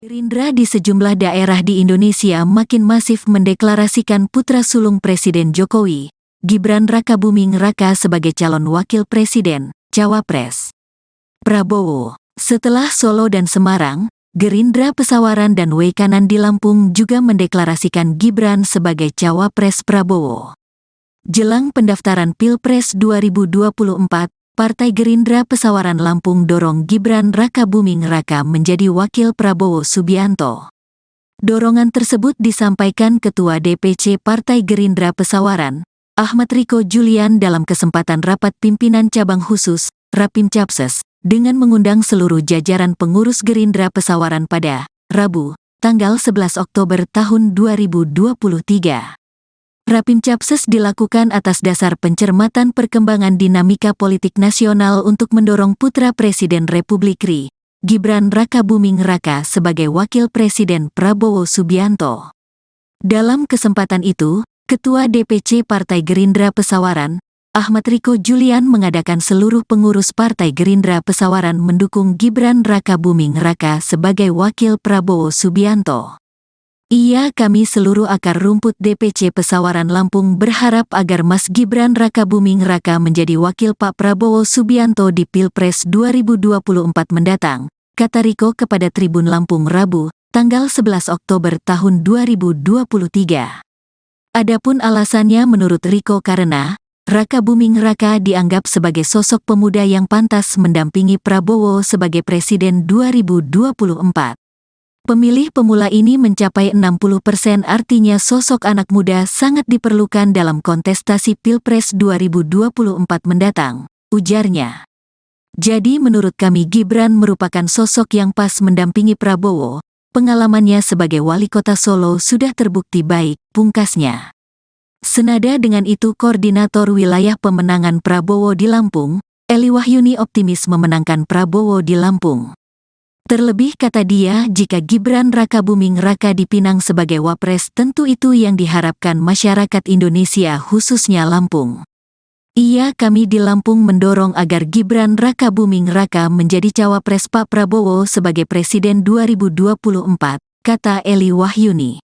Gerindra di sejumlah daerah di Indonesia makin masif mendeklarasikan putra sulung Presiden Jokowi, Gibran Rakabuming Raka sebagai calon wakil presiden, Cawapres. Prabowo, setelah Solo dan Semarang, Gerindra Pesawaran dan Wekanan di Lampung juga mendeklarasikan Gibran sebagai Cawapres Prabowo. Jelang pendaftaran Pilpres 2024, Partai Gerindra Pesawaran Lampung dorong Gibran Rakabuming Raka menjadi wakil Prabowo Subianto. Dorongan tersebut disampaikan Ketua DPC Partai Gerindra Pesawaran, Ahmad Riko Julian dalam kesempatan rapat pimpinan cabang khusus, Rapim Capses, dengan mengundang seluruh jajaran pengurus Gerindra Pesawaran pada Rabu, tanggal 11 Oktober tahun 2023. Rapim Capses dilakukan atas dasar pencermatan perkembangan dinamika politik nasional untuk mendorong putra Presiden Republik RI, Gibran Rakabuming Raka sebagai wakil Presiden Prabowo Subianto. Dalam kesempatan itu, Ketua DPC Partai Gerindra Pesawaran, Ahmad Riko Julian mengadakan seluruh pengurus Partai Gerindra Pesawaran mendukung Gibran Rakabuming Raka sebagai wakil Prabowo Subianto. Kami seluruh akar rumput DPC Pesawaran Lampung berharap agar Mas Gibran Rakabuming Raka menjadi wakil Pak Prabowo Subianto di Pilpres 2024 mendatang, kata Riko kepada Tribun Lampung Rabu, tanggal 11 Oktober tahun 2023. Adapun alasannya menurut Riko karena Rakabuming Raka dianggap sebagai sosok pemuda yang pantas mendampingi Prabowo sebagai Presiden 2024. Pemilih pemula ini mencapai 60%, artinya sosok anak muda sangat diperlukan dalam kontestasi Pilpres 2024 mendatang, ujarnya. Jadi menurut kami Gibran merupakan sosok yang pas mendampingi Prabowo, pengalamannya sebagai wali kota Solo sudah terbukti baik, pungkasnya. Senada dengan itu Koordinator Wilayah Pemenangan Prabowo di Lampung, Eli Wahyuni optimis memenangkan Prabowo di Lampung. Terlebih kata dia, jika Gibran Rakabuming Raka dipinang sebagai Wapres tentu itu yang diharapkan masyarakat Indonesia khususnya Lampung. Kami di Lampung mendorong agar Gibran Rakabuming Raka menjadi Cawapres Pak Prabowo sebagai Presiden 2024, kata Eli Wahyuni.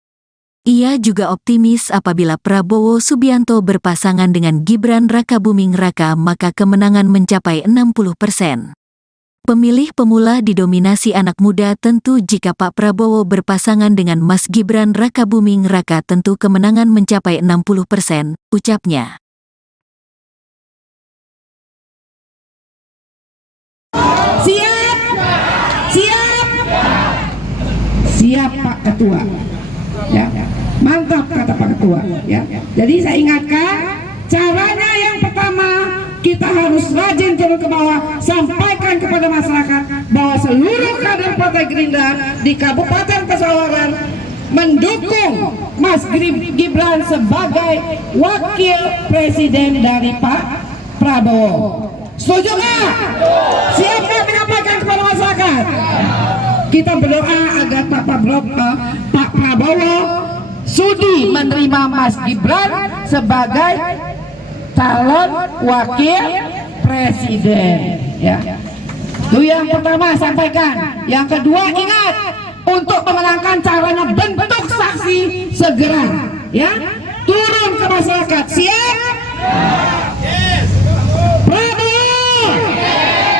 Ia juga optimis apabila Prabowo Subianto berpasangan dengan Gibran Rakabuming Raka maka kemenangan mencapai 60%. Pemilih pemula didominasi anak muda, tentu jika Pak Prabowo berpasangan dengan Mas Gibran Rakabuming Raka tentu kemenangan mencapai 60%, ucapnya. Siap? Siap? Siap Pak Ketua. Ya, mantap kata Pak Ketua. Ya, jadi saya ingatkan caranya yang pertama kita harus rajin turun ke bawah, sampaikan kepada masyarakat bahwa seluruh kader Partai Gerindra di Kabupaten Pesawaran mendukung Mas Gibran sebagai wakil presiden dari Pak Prabowo. Setuju nggak? Siap nggak menyampaikan kepada masyarakat? Kita berdoa agar Pak Prabowo sudi menerima Mas Gibran sebagai calon wakil presiden. Ya, itu yang pertama sampaikan. Yang kedua ingat, untuk memenangkan caranya bentuk saksi segera. Ya, turun ke masyarakat. Siap? Prabowo,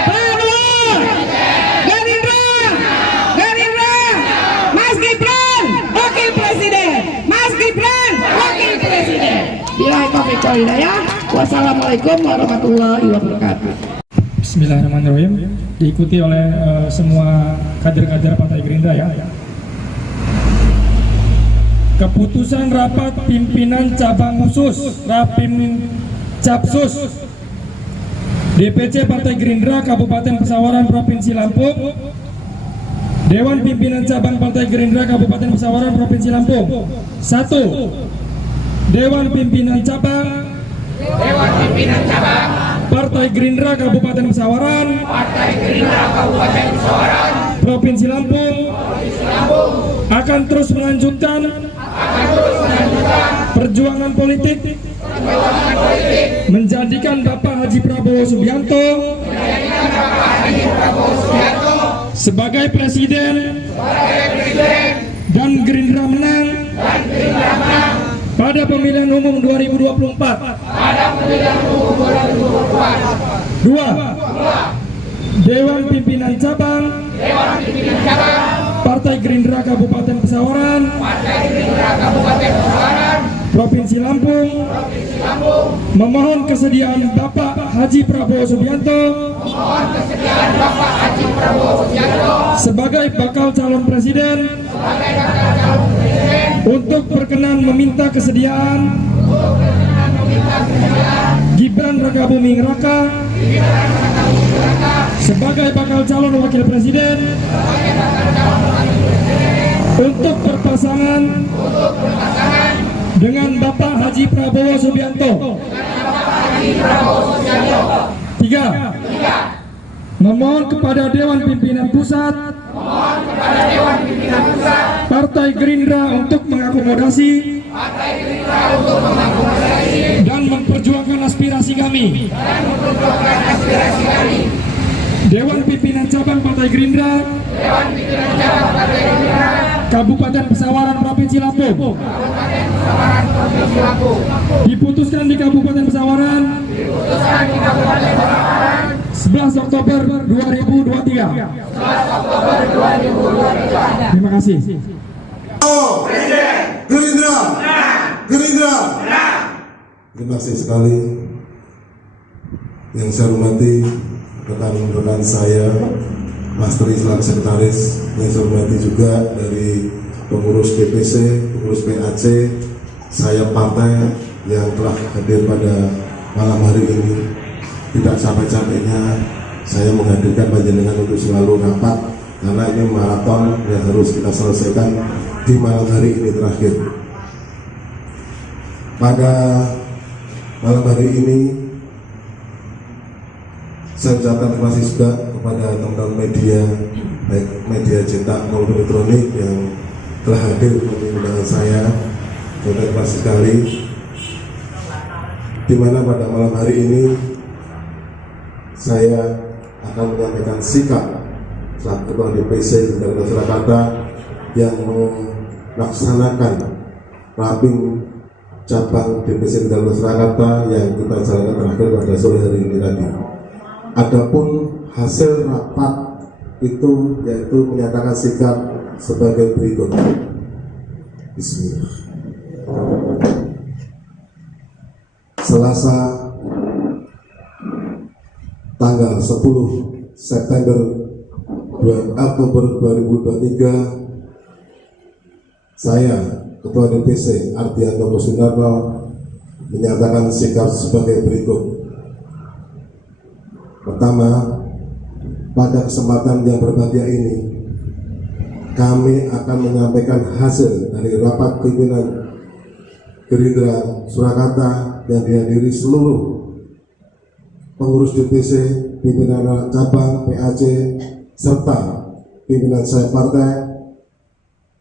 Prabowo, Gerindra, Gerindra, Mas Gibran wakil presiden, Mas Gibran wakil presiden. Bila taufiq wal hidayah. Wassalamualaikum warahmatullahi wabarakatuh. Bismillahirrahmanirrahim. Diikuti oleh semua kader-kader Partai Gerindra ya. Keputusan rapat pimpinan cabang khusus Rapim Capsus DPC Partai Gerindra Kabupaten Pesawaran Provinsi Lampung. Dewan Pimpinan Cabang Partai Gerindra Kabupaten Pesawaran Provinsi Lampung. 1. Dewan Pimpinan Cabang Partai Gerindra Kabupaten Pesawaran Provinsi Lampung akan terus melanjutkan perjuangan perjuangan politik menjadikan Bapak Haji Prabowo Subianto sebagai presiden dan Gerindra menang pada pemilihan umum 2024. 2. Dewan Pimpinan Cabang Partai Gerindra Kabupaten Pesawaran Provinsi Lampung memohon kesediaan Bapak Haji Prabowo Subianto sebagai bakal calon presiden untuk berkenan meminta kesediaan Gibran Rakabuming Raka sebagai bakal calon wakil presiden untuk berpasangan dengan Bapak Haji Prabowo Subianto. 3. Memohon kepada Dewan Pimpinan Pusat Partai Gerindra untuk mengakomodasi dan memperjuangkan aspirasi kami. Dewan Pimpinan Cabang Partai Gerindra Kabupaten Pesawaran Provinsi Lampung diputuskan di Kabupaten Pesawaran 11 Oktober 2023. Terima kasih. Gerindra. Terima kasih sekali. Yang saya hormati rekan-rekan saya, Master Islam Sekretaris, yang saya hormati juga dari pengurus DPC, pengurus PAC, saya partai yang telah hadir pada malam hari ini. Tidak capek-capeknya saya menghadirkan panjenengan untuk selalu rapat, karena ini maraton yang harus kita selesaikan di malam hari ini terakhir. Pada malam hari ini saya ucapkan terima kasih juga kepada teman-teman media, baik media cetak maupun elektronik yang telah hadir di undangan saya. Terima kasih sekali. Di mana pada malam hari ini saya akan menyampaikan sikap selaku Ketua DPC dan Surakarta yang melaksanakan rapim cabang DPC dan Surakarta yang kita jalankan terakhir pada sore hari ini tadi. Adapun hasil rapat itu yaitu menyatakan sikap sebagai berikut. Bismillah. Selasa tanggal 10 September Oktober 2023, saya Ketua DPC Ardianto Kussunarno menyatakan sikap sebagai berikut. Pertama, pada kesempatan yang berbahagia ini kami akan menyampaikan hasil dari rapat pimpinan Gerindra Surakarta yang dihadiri seluruh pengurus DPC, pimpinan cabang, PAC, serta pimpinan saya partai.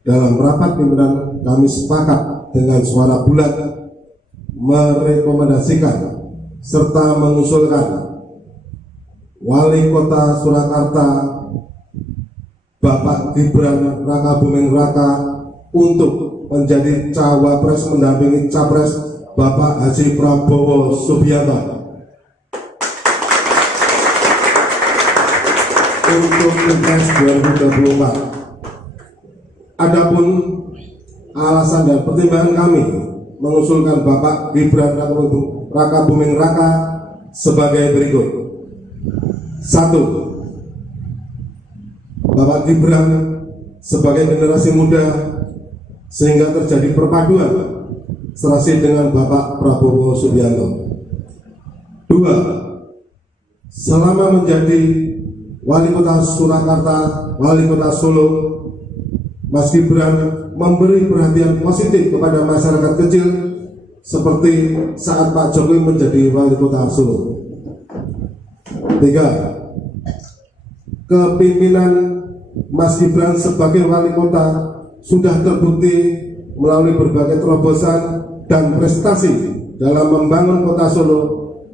Dalam rapat pimpinan kami sepakat dengan suara bulat merekomendasikan serta mengusulkan Wali Kota Surakarta Bapak Gibran Rakabuming Raka untuk menjadi cawapres mendampingi capres Bapak Haji Prabowo Subianto untuk Pilpres 2024. Adapun alasan dan pertimbangan kami mengusulkan Bapak Gibran Rakabuming Raka sebagai berikut. 1. Bapak Gibran sebagai generasi muda sehingga terjadi perpaduan serasi dengan Bapak Prabowo Subianto. 2. Selama menjadi Wali Kota Surakarta, Wali Kota Solo, Mas Gibran memberi perhatian positif kepada masyarakat kecil seperti saat Pak Jokowi menjadi Wali Kota Solo. 3. Kepimpinan Mas Gibran sebagai Wali Kota sudah terbukti melalui berbagai terobosan dan prestasi dalam membangun kota Solo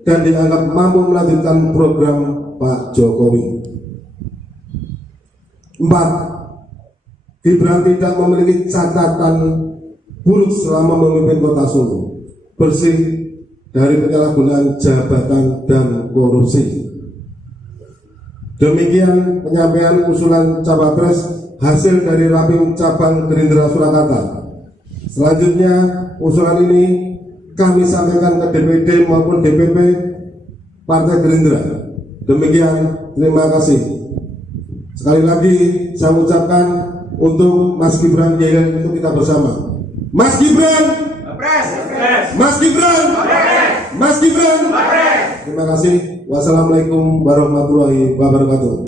dan dianggap mampu melanjutkan program Pak Jokowi. 4. Gibran tidak memiliki catatan buruk selama memimpin kota Solo, bersih dari penyalahgunaan jabatan dan korupsi. Demikian penyampaian usulan Cawapres hasil dari Rapim Cabang Gerindra Surakarta. Selanjutnya usulan ini kami sampaikan ke DPD maupun DPP Partai Gerindra. Demikian, terima kasih. Sekali lagi saya ucapkan untuk Mas Gibran untuk kita bersama. Mas Gibran, Mas Gibran, Mas Gibran. Terima kasih. Wassalamualaikum warahmatullahi wabarakatuh.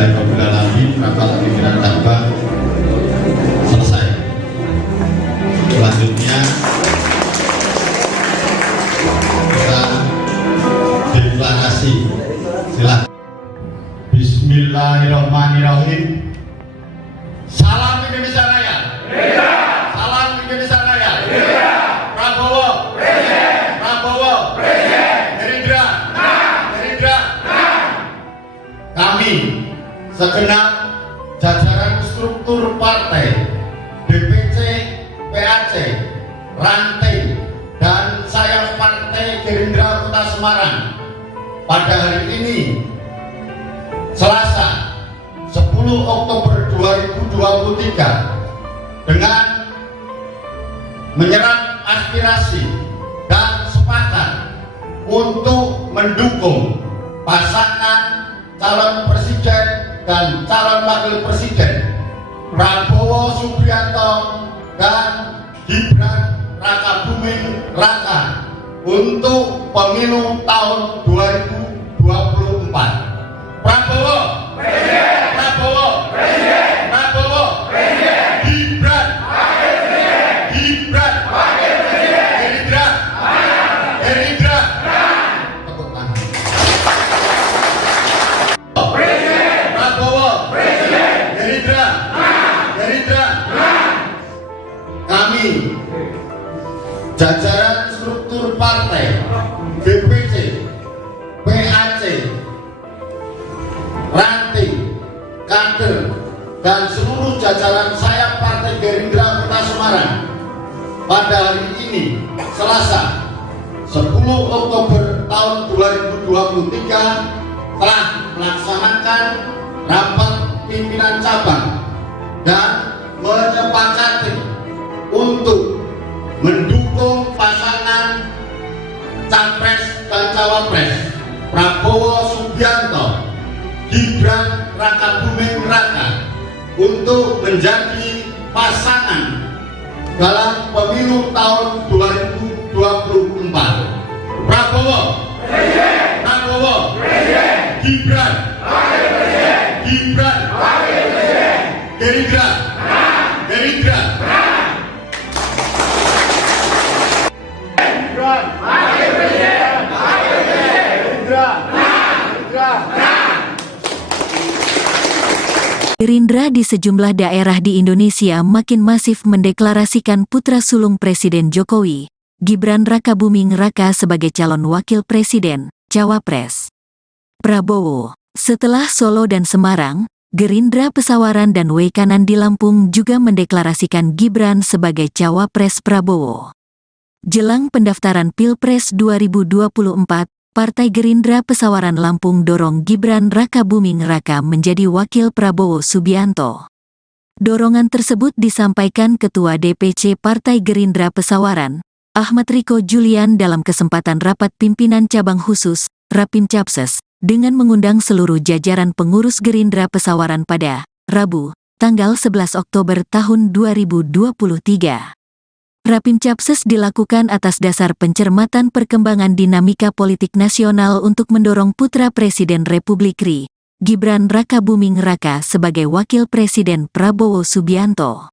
Dan beberapa lagi rapat pimpinan cabang selesai. Selanjutnya kita deklarasi. Silakan. Bismillahirrahmanirrahim. Salam Indonesia Raya. Salam Indonesia Raya. Prabowo. Prabowo. Gerindra. Gerindra. Kami segenap jajaran struktur partai, DPC, PAC, ranting, dan sayap Partai Gerindra Kota Semarang pada hari ini, Selasa 10 Oktober 2023, dengan menyerap aspirasi dan sepakat untuk mendukung pasangan calon presiden dan calon wakil presiden Prabowo Subianto dan Gibran Rakabuming Raka untuk pemilu tahun 2024. Prabowo Presiden, Prabowo Presiden, Prabowo Presiden, Gibran Wakil Presiden, Gibran Wakil Presiden, Gerindra, Gerindra, tepuk tangan. Prabowo Presiden, Gerindra, Gerindra. Kami jajaran struktur partai, DPC, PAC, ranting, kader, dan seluruh jajaran sayap Partai Gerindra Kota Semarang pada hari ini, Selasa 10 Oktober tahun 2023, telah melaksanakan rapat pimpinan cabang dan menyepakati untuk mendukung pasangan Capres dan Cawapres Prabowo Subianto, Gibran Rakabuming Raka untuk menjadi pasangan dalam pemilu tahun 2024. Prabowo Presiden, Prabowo Presiden, Gibran Wakil Presiden, Gibran Wakil Presiden, Gerindra, Gerindra, Gibran Wakil Presiden, Wakil Presiden, Gerindra, Gerindra. Gerindra di sejumlah daerah di Indonesia makin masif mendeklarasikan putra sulung Presiden Jokowi, Gibran Rakabuming Raka sebagai calon wakil presiden, Cawapres. Prabowo, setelah Solo dan Semarang, Gerindra Pesawaran dan Wekanan di Lampung juga mendeklarasikan Gibran sebagai Cawapres Prabowo. Jelang pendaftaran Pilpres 2024, Partai Gerindra Pesawaran Lampung dorong Gibran Rakabuming Raka menjadi wakil Prabowo Subianto. Dorongan tersebut disampaikan Ketua DPC Partai Gerindra Pesawaran, Ahmad Riko Julian dalam kesempatan rapat pimpinan cabang khusus, Rapim Capses, dengan mengundang seluruh jajaran pengurus Gerindra Pesawaran pada Rabu, tanggal 11 Oktober tahun 2023. Rapim Capses dilakukan atas dasar pencermatan perkembangan dinamika politik nasional untuk mendorong putra Presiden Republik RI, Gibran Rakabuming Raka sebagai Wakil Presiden Prabowo Subianto.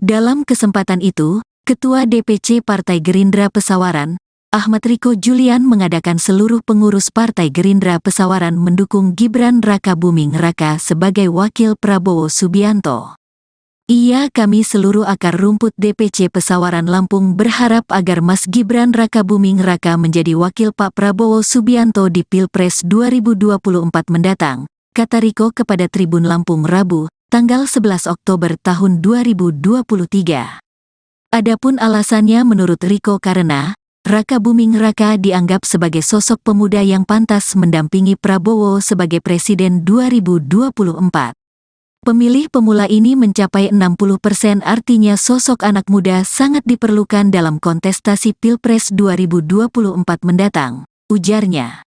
Dalam kesempatan itu, Ketua DPC Partai Gerindra Pesawaran, Ahmad Riko Julian mengadakan seluruh pengurus Partai Gerindra Pesawaran mendukung Gibran Rakabuming Raka sebagai Wakil Prabowo Subianto. Kami seluruh akar rumput DPC Pesawaran Lampung berharap agar Mas Gibran Rakabuming Raka menjadi wakil Pak Prabowo Subianto di Pilpres 2024 mendatang, kata Riko kepada Tribun Lampung Rabu, tanggal 11 Oktober tahun 2023. Adapun alasannya menurut Riko karena Rakabuming Raka dianggap sebagai sosok pemuda yang pantas mendampingi Prabowo sebagai Presiden 2024. Pemilih pemula ini mencapai 60%, artinya sosok anak muda sangat diperlukan dalam kontestasi Pilpres 2024 mendatang, ujarnya.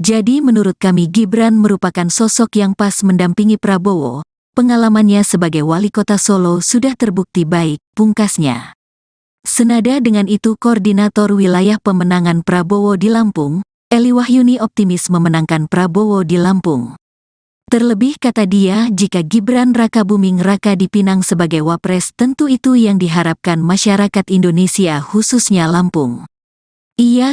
Jadi menurut kami Gibran merupakan sosok yang pas mendampingi Prabowo, pengalamannya sebagai wali kota Solo sudah terbukti baik, pungkasnya. Senada dengan itu Koordinator Wilayah Pemenangan Prabowo di Lampung, Eli Wahyuni optimis memenangkan Prabowo di Lampung. Terlebih kata dia, jika Gibran Rakabuming Raka dipinang sebagai Wapres tentu itu yang diharapkan masyarakat Indonesia khususnya Lampung.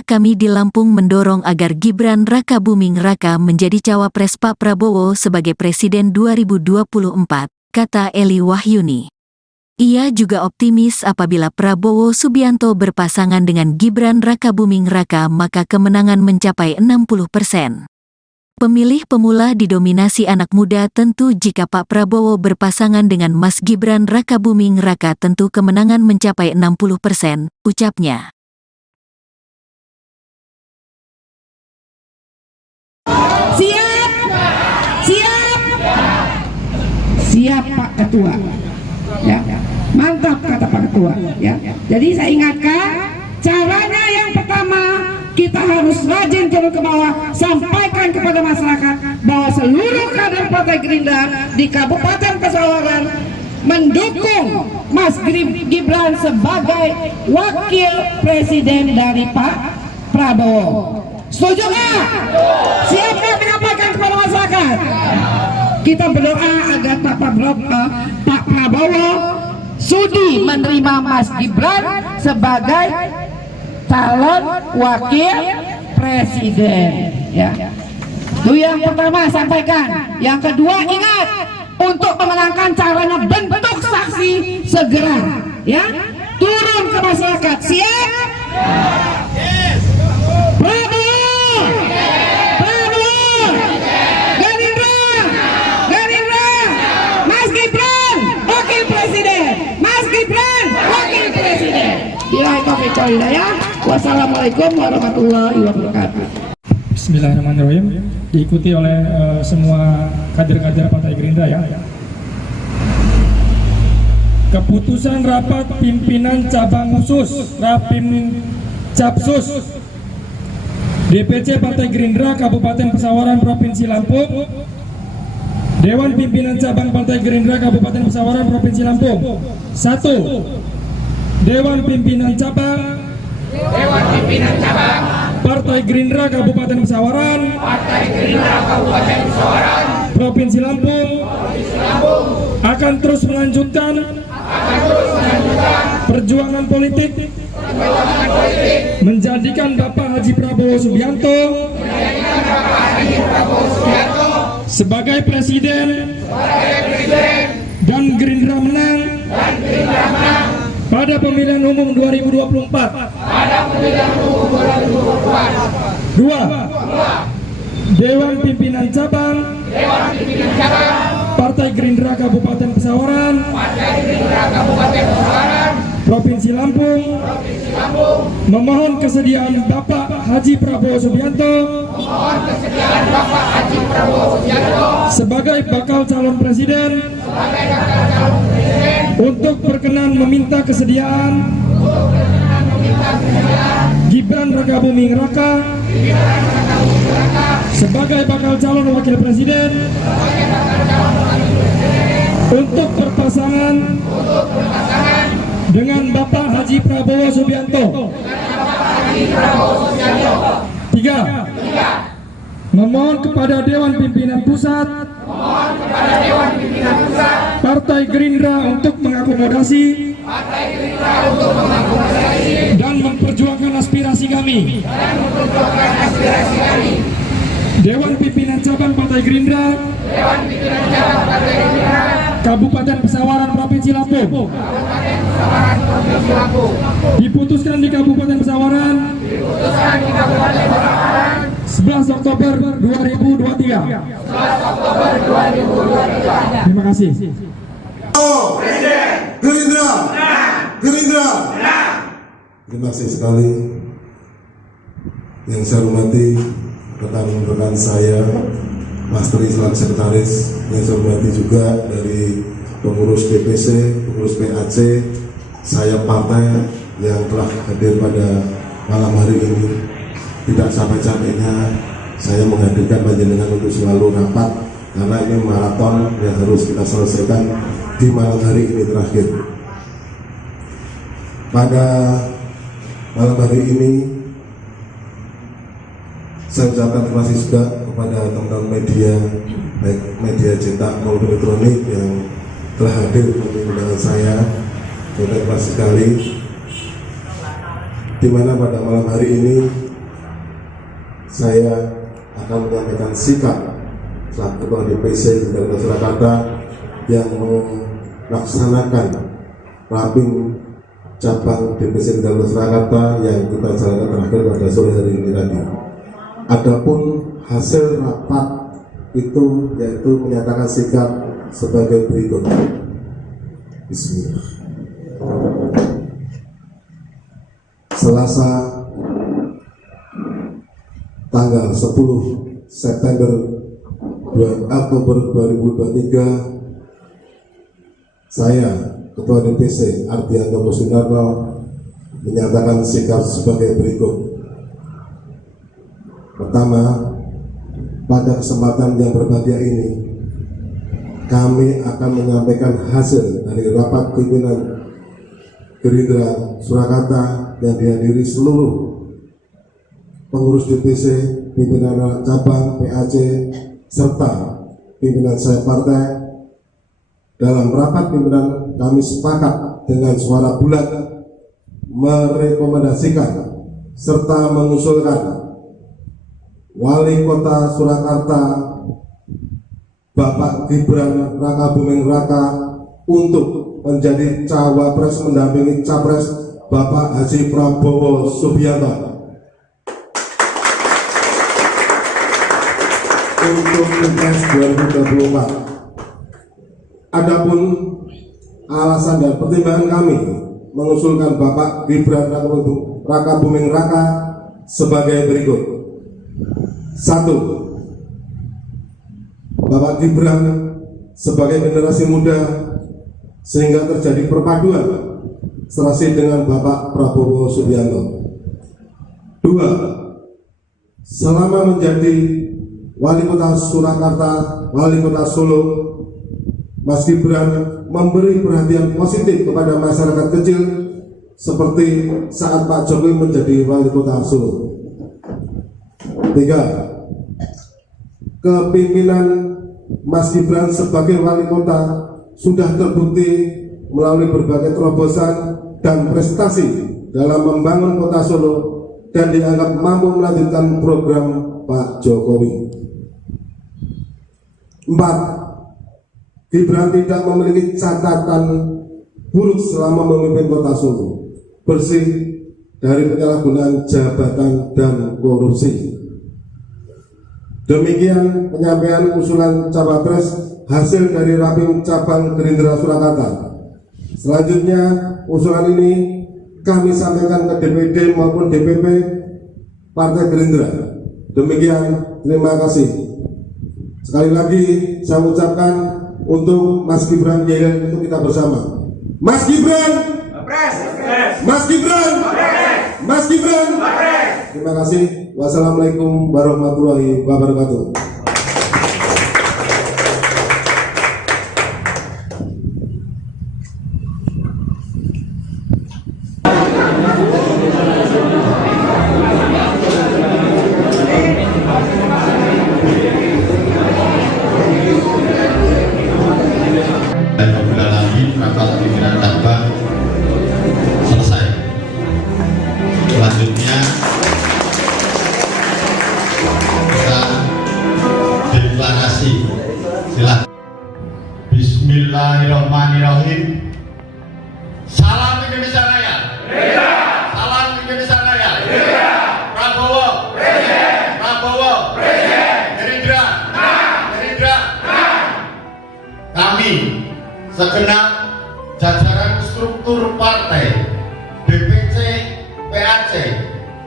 Kami di Lampung mendorong agar Gibran Rakabuming Raka menjadi Cawapres Pak Prabowo sebagai Presiden 2024, kata Eli Wahyuni. Ia juga optimis apabila Prabowo Subianto berpasangan dengan Gibran Rakabuming Raka maka kemenangan mencapai 60%. Pemilih pemula didominasi anak muda, tentu jika Pak Prabowo berpasangan dengan Mas Gibran Rakabuming Raka tentu kemenangan mencapai 60%, ucapnya. Siap? Siap? Siap Pak Ketua. Ya, mantap kata Pak Ketua. Ya, jadi saya ingatkan caranya yang pertama kita harus rajin turun ke bawah, sampaikan kepada masyarakat bahwa seluruh kader Partai Gerindra di Kabupaten Pesawaran mendukung Mas Gibran sebagai Wakil Presiden dari Pak Prabowo. Setuju nggak? Siap nggak menyampaikan kepada masyarakat? Kita berdoa agar Pak Prabowo sudi menerima Mas Gibran sebagai calon wakil presiden. Ya, itu yang pertama sampaikan. Yang kedua ingat, untuk memenangkan caranya bentuk saksi segera. Ya, turun ke masyarakat. Siap? Prabowo, Prabowo, Gerindra, Gerindra, Mas Gibran, wakil presiden, Mas Gibran, wakil presiden. Ya. Wassalamualaikum warahmatullahi wabarakatuh. Bismillahirrahmanirrahim. Diikuti oleh semua kader-kader Partai Gerindra ya. Keputusan rapat pimpinan cabang khusus Rapim Capsus DPC Partai Gerindra Kabupaten Pesawaran Provinsi Lampung, Dewan Pimpinan Cabang Partai Gerindra Kabupaten Pesawaran Provinsi Lampung. 1. Dewan Pimpinan Cabang Partai Gerindra Kabupaten Pesawaran Provinsi Lampung akan terus melanjutkan perjuangan politik menjadikan Bapak Haji Prabowo Subianto sebagai Presiden dan Gerindra menang pada pemilihan umum 2024. 2. Dewan Pimpinan Cabang Partai Gerindra Kabupaten Pesawaran Provinsi Lampung memohon kesediaan Bapak Haji Prabowo Subianto sebagai bakal calon presiden untuk berkenan meminta kesediaan Gibran Rakabuming Raka sebagai bakal calon wakil presiden untuk berpasangan dengan Bapak Haji Prabowo Subianto. 3. Memohon kepada Dewan Pimpinan Pusat Partai Gerindra untuk mengakomodasi dan memperjuangkan aspirasi kami. Dewan Pimpinan Cabang Partai Gerindra Kabupaten Pesawaran Provinsi Lampung diputuskan di Kabupaten Pesawaran 11 Oktober 2023. Terima kasih. Gerindra, Gerindra. Terima kasih sekali. Yang saya hormati rekan-rekan saya, Master Islam Sekretaris, yang saya hormati juga dari pengurus DPC, pengurus PAC, saya partai yang telah hadir pada malam hari ini. Tidak capek-capeknya saya menghadirkan panjenengan untuk selalu rapat, karena ini maraton yang harus kita selesaikan di malam hari ini terakhir. Pada malam hari ini saya ucapkan terima kasih juga kepada teman-teman media, baik media cetak maupun elektronik yang telah hadir dengan saya. Terima kasih sekali. Di mana pada malam hari ini saya akan menyampaikan sikap selaku Ketua DPC dan Surakarta yang melaksanakan rapim cabang DPC dan Surakarta yang kita jalankan terakhir pada sore hari ini tadi. Adapun hasil rapat itu yaitu menyatakan sikap sebagai berikut. Bismillah. Selasa tanggal 10 September 2 Oktober 2023, saya Ketua DPC Ardianto Sunarno menyatakan sikap sebagai berikut. Pertama, pada kesempatan yang berbahagia ini kami akan menyampaikan hasil dari rapat pimpinan Gerindra Surakarta yang dihadiri seluruh pengurus DPC, pimpinan cabang, PAC, serta pimpinan saya partai. Dalam rapat pimpinan kami sepakat dengan suara bulat merekomendasikan serta mengusulkan Wali Kota Surakarta Bapak Gibran Rakabuming Raka untuk menjadi cawapres mendampingi capres Bapak Haji Prabowo Subianto untuk Pilpres 2024. Adapun alasan dan pertimbangan kami mengusulkan Bapak Gibran Rakabuming Raka sebagai berikut. 1. Bapak Gibran sebagai generasi muda sehingga terjadi perpaduan serasi dengan Bapak Prabowo Subianto. 2. Selama menjadi Wali Kota Surakarta, Wali Kota Solo, Mas Gibran memberi perhatian positif kepada masyarakat kecil seperti saat Pak Jokowi menjadi Wali Kota Solo. 3. Kepimpinan Mas Gibran sebagai Wali Kota sudah terbukti melalui berbagai terobosan dan prestasi dalam membangun Kota Solo dan dianggap mampu melanjutkan program Pak Jokowi. 4. Gibran tidak memiliki catatan buruk selama memimpin Kota Solo, bersih dari penyalahgunaan jabatan dan korupsi. Demikian penyampaian usulan cawapres hasil dari rapim cabang Gerindra Surakarta. Selanjutnya usulan ini kami sampaikan ke DPD maupun DPP Partai Gerindra. Demikian, terima kasih. Sekali lagi saya ucapkan untuk Mas Gibran Jaya untuk kita bersama. Mas Gibran, Mas Gibran, Mas Gibran. Terima kasih. Wassalamualaikum warahmatullahi wabarakatuh. kasih. Silakan. Bismillahirrahmanirrahim. Salam Indonesia Raya. Salam Indonesia Raya. Prabowo. Prabowo. Gerindra. Gerindra. Kami segenap jajaran struktur partai, DPC, PAC,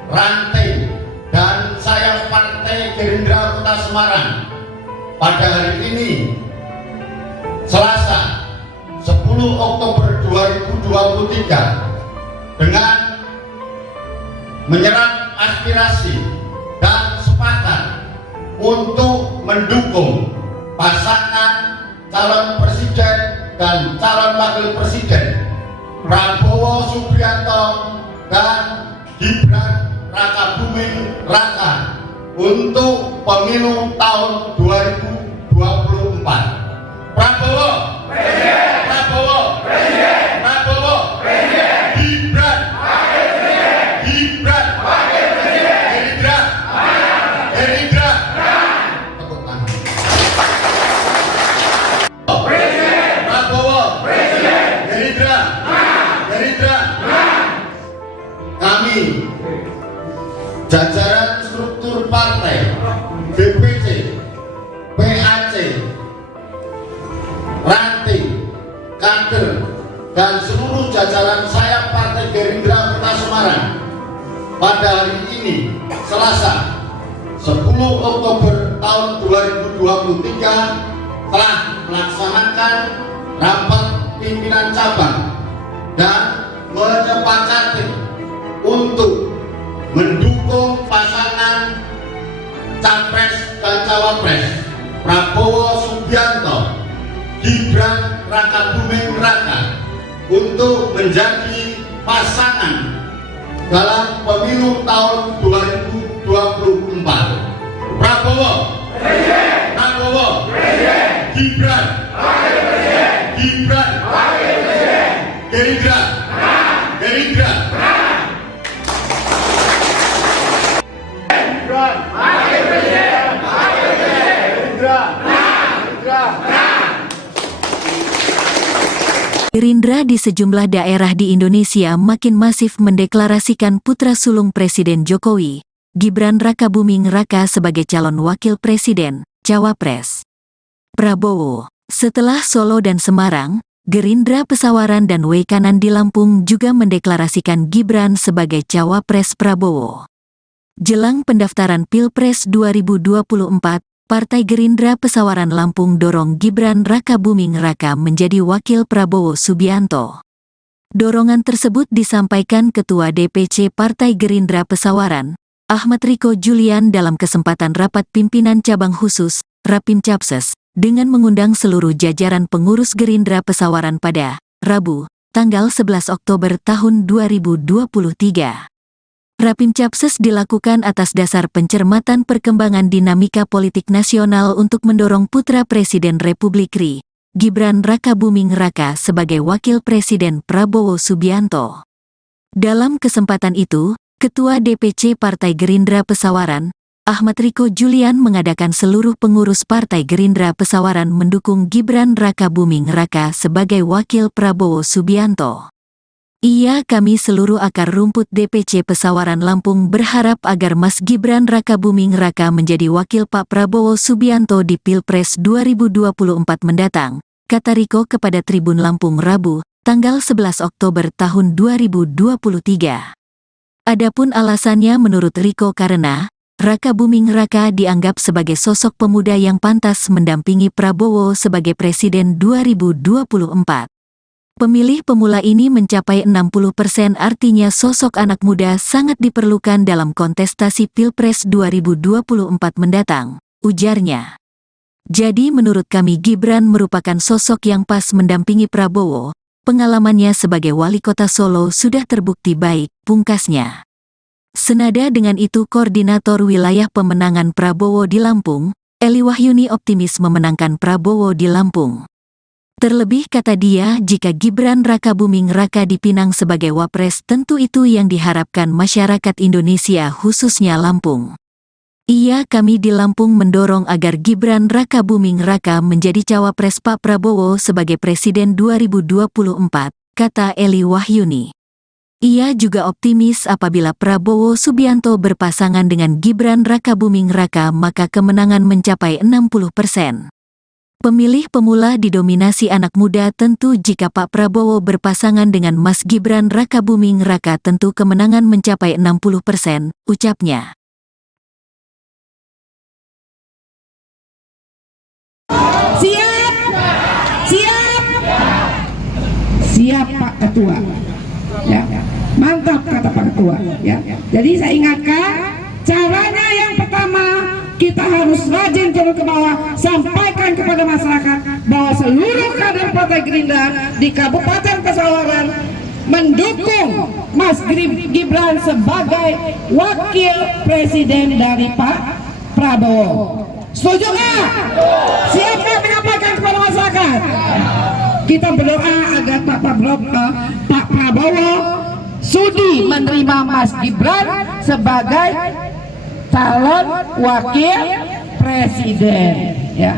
ranting, dan sayap Partai Gerindra Kota Semarang pada hari ini, Selasa 10 Oktober 2023, dengan menyerap aspirasi dan sepakat untuk mendukung pasangan calon presiden dan calon wakil presiden Prabowo Subianto dan Gibran Rakabuming Raka untuk pemilu tahun 2024. Prabowo Presiden, Prabowo Presiden, Prabowo Presiden, Gibran Wakil Presiden, Gibran Wakil Presiden, Gerindra, Gerindra, tepuk tangan. Presiden, Prabowo Presiden, Gerindra, Gerindra. Kami jajaran struktur partai, DPC, PAC, ranting, kader, dan seluruh jajaran sayap Partai Gerindra Kota Semarang pada hari ini, Selasa 10 Oktober tahun 2023, telah melaksanakan rapat pimpinan cabang dan menyepakati untuk mendukung pasangan Capres dan Cawapres Prabowo Subianto, Gibran Rakabuming Raka untuk menjadi pasangan dalam pemilu tahun 2024. Prabowo Presiden, Prabowo Presiden, Gibran Wakil Presiden, Gibran Wakil Presiden, Gerindra, Gerindra. Gibran Wakil Presiden, Wakil Presiden, Gerindra, Gerindra. Gerindra di sejumlah daerah di Indonesia makin masif mendeklarasikan putra sulung Presiden Jokowi, Gibran Rakabuming Raka sebagai calon wakil presiden, Cawapres. Prabowo, setelah Solo dan Semarang, Gerindra Pesawaran dan Wekanan di Lampung juga mendeklarasikan Gibran sebagai Cawapres Prabowo. Jelang pendaftaran Pilpres 2024, Partai Gerindra Pesawaran Lampung dorong Gibran Rakabuming Raka menjadi wakil Prabowo Subianto. Dorongan tersebut disampaikan Ketua DPC Partai Gerindra Pesawaran, Ahmad Riko Julian dalam kesempatan rapat pimpinan cabang khusus, Rapim Capses, dengan mengundang seluruh jajaran pengurus Gerindra Pesawaran pada Rabu, tanggal 11 Oktober tahun 2023. Rapim Capses dilakukan atas dasar pencermatan perkembangan dinamika politik nasional untuk mendorong putra Presiden Republik RI, Gibran Rakabuming Raka sebagai wakil Presiden Prabowo Subianto. Dalam kesempatan itu, Ketua DPC Partai Gerindra Pesawaran, Ahmad Riko Julian mengadakan seluruh pengurus Partai Gerindra Pesawaran mendukung Gibran Rakabuming Raka sebagai wakil Prabowo Subianto. Kami seluruh akar rumput DPC Pesawaran Lampung berharap agar Mas Gibran Rakabuming Raka menjadi wakil Pak Prabowo Subianto di Pilpres 2024 mendatang, kata Riko kepada Tribun Lampung Rabu, tanggal 11 Oktober tahun 2023. Adapun alasannya menurut Riko karena Rakabuming Raka dianggap sebagai sosok pemuda yang pantas mendampingi Prabowo sebagai Presiden 2024. Pemilih pemula ini mencapai 60%, artinya sosok anak muda sangat diperlukan dalam kontestasi Pilpres 2024 mendatang, ujarnya. Jadi menurut kami Gibran merupakan sosok yang pas mendampingi Prabowo, pengalamannya sebagai wali kota Solo sudah terbukti baik, pungkasnya. Senada dengan itu Koordinator Wilayah Pemenangan Prabowo di Lampung, Eli Wahyuni optimis memenangkan Prabowo di Lampung. Terlebih kata dia, jika Gibran Rakabuming Raka dipinang sebagai Wapres tentu itu yang diharapkan masyarakat Indonesia khususnya Lampung. Kami di Lampung mendorong agar Gibran Rakabuming Raka menjadi cawapres Pak Prabowo sebagai Presiden 2024, kata Eli Wahyuni. Ia juga optimis apabila Prabowo Subianto berpasangan dengan Gibran Rakabuming Raka maka kemenangan mencapai 60%. Pemilih pemula didominasi anak muda, tentu jika Pak Prabowo berpasangan dengan Mas Gibran Rakabuming Raka tentu kemenangan mencapai 60%, ucapnya. Siap Pak Ketua, ya mantap kata Pak Ketua, ya. Jadi saya ingatkan caranya yang pertama kita harus rajin turun ke bawah, sampaikan kepada masyarakat bahwa seluruh kader Partai Gerindra di Kabupaten Pesawaran mendukung Mas Gibran sebagai wakil presiden dari Pak Prabowo. Setuju nggak? Siap nggak menyampaikan kepada masyarakat? Kita berdoa agar Pak Prabowo sudi menerima Mas Gibran sebagai calon wakil presiden. Ya.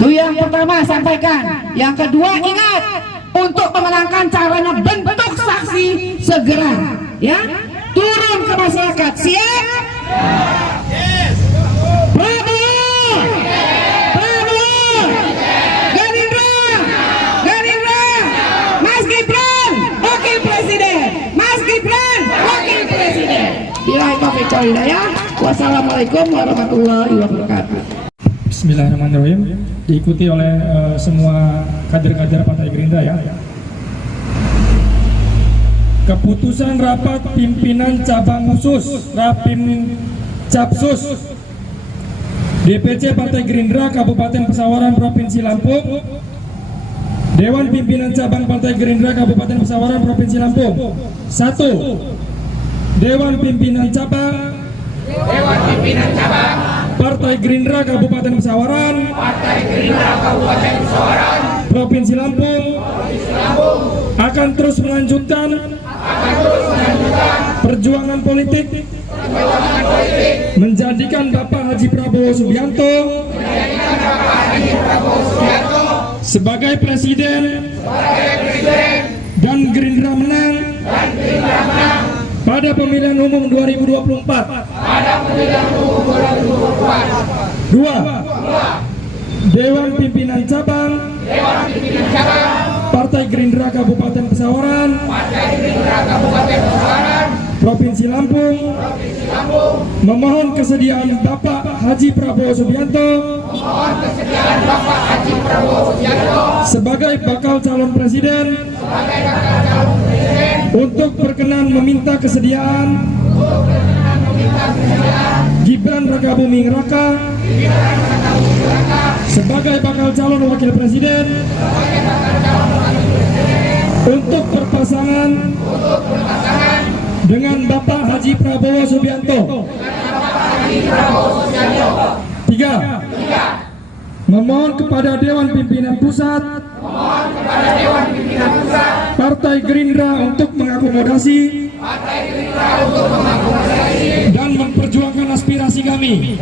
Itu yang pertama sampaikan. Yang kedua ingat untuk memenangkan caranya bentuk saksi segera. Ya, turun ke masyarakat. Siap? Wassalamualaikum warahmatullahi wabarakatuh. Bismillahirrahmanirrahim. Diikuti oleh semua kader-kader Partai Gerindra, ya. Keputusan rapat pimpinan cabang khusus Rapim Capsus DPC Partai Gerindra Kabupaten Pesawaran Provinsi Lampung, Dewan Pimpinan Cabang Partai Gerindra Kabupaten Pesawaran Provinsi Lampung. 1. Dewan Pimpinan Cabang Partai Gerindra Kabupaten Pesawaran Provinsi Lampung akan terus melanjutkan perjuangan politik menjadikan Bapak Haji Prabowo Subianto sebagai presiden dan Gerindra menang pada pemilihan umum 2024. 2. Dewan Pimpinan Cabang Partai Gerindra Kabupaten Pesawaran Provinsi Lampung memohon kesediaan Bapak Haji Prabowo Subianto sebagai bakal calon presiden untuk berkenan meminta kesediaan Gibran Rakabuming Raka sebagai bakal calon wakil presiden untuk berpasangan dengan Bapak Haji Prabowo Subianto. 3. Memohon kepada Dewan Pimpinan Pusat Partai Gerindra untuk mengakomodasi dan memperjuangkan aspirasi kami.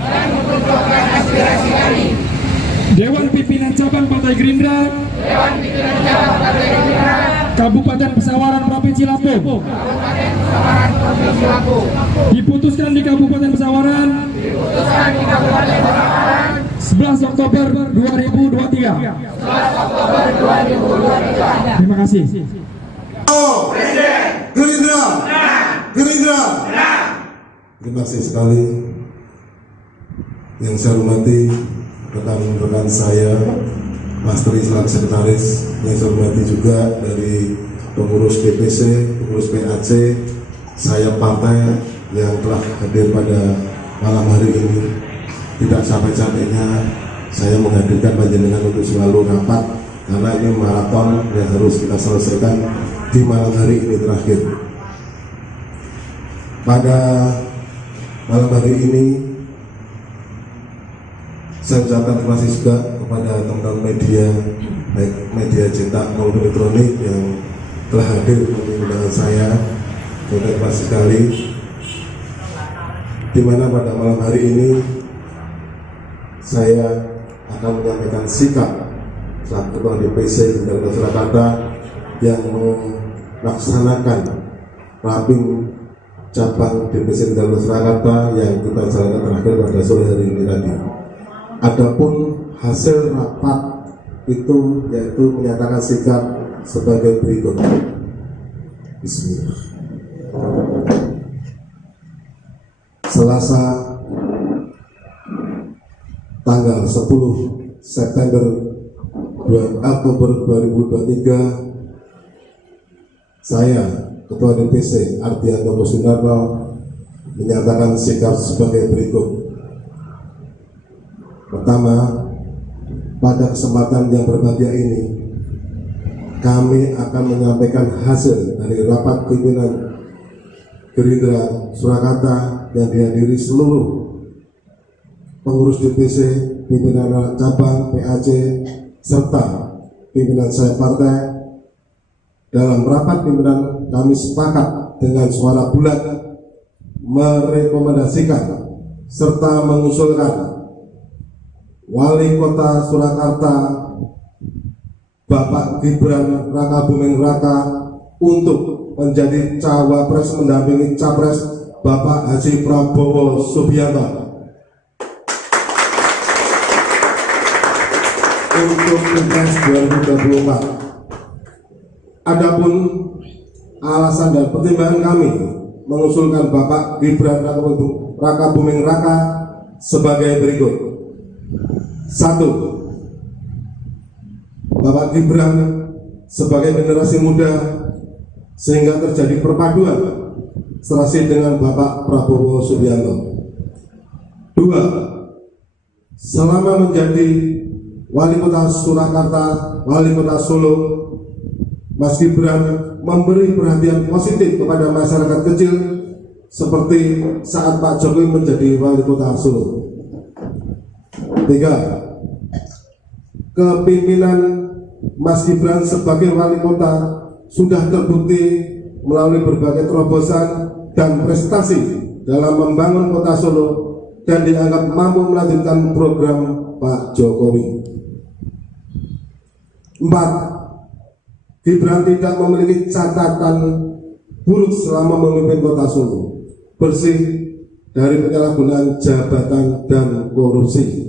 Dewan Pimpinan Cabang Partai Gerindra Kabupaten Pesawaran Provinsi Lampung diputuskan di Kabupaten Pesawaran 11 Oktober 2023. Terima kasih. Gerindra. Terima kasih sekali. Yang saya hormati rekan-rekan saya, Master Islam Sekretaris, yang saya hormati juga dari pengurus DPC, pengurus PAC, saya partai yang telah hadir pada malam hari ini. Tidak capek-capeknya saya menghadirkan panjenengan untuk selalu rapat karena ini maraton yang harus kita selesaikan di malam hari ini terakhir. Pada malam hari ini saya ucapkan terima kasih juga kepada teman-teman media, baik media cetak maupun elektronik yang telah hadir memenuhi undangan saya. Terima kasih sekali. di mana pada malam hari ini saya akan menyampaikan sikap selaku Ketua DPC Gerindra Surakarta yang melaksanakan rapim cabang DPC Gerindra Surakarta yang kita jalankan terakhir pada sore hari ini tadi. Adapun hasil rapat itu yaitu menyatakan sikap sebagai berikut. Bismillah. Selasa tanggal 10 September Oktober 2023, saya Ketua DPC Ardianto Sunarno menyatakan sikap sebagai berikut. Pertama, pada kesempatan yang berbahagia ini kami akan menyampaikan hasil dari rapat pimpinan Gerindra Surakarta yang dihadiri seluruh pengurus DPC, pimpinan cabang, PAC, serta pimpinan saya partai. Dalam rapat pimpinan kami sepakat dengan suara bulat merekomendasikan serta mengusulkan Wali Kota Surakarta Bapak Gibran Rakabuming Raka untuk menjadi cawapres mendampingi capres Bapak Haji Prabowo Subianto untuk Pilpres 2024. Adapun alasan dan pertimbangan kami mengusulkan Bapak Gibran Rakabuming Raka sebagai berikut. 1. Bapak Gibran sebagai generasi muda sehingga terjadi perpaduan serasi dengan Bapak Prabowo Subianto. 2. Selama menjadi Wali Kota Surakarta, Wali Kota Solo, Mas Gibran memberi perhatian positif kepada masyarakat kecil seperti saat Pak Jokowi menjadi Wali Kota Solo. 3. Kepimpinan Mas Gibran sebagai Wali Kota sudah terbukti melalui berbagai terobosan dan prestasi dalam membangun Kota Solo dan dianggap mampu melanjutkan program Pak Jokowi. 4. Gibran tidak memiliki catatan buruk selama memimpin Kota Solo, bersih dari penyalahgunaan jabatan dan korupsi.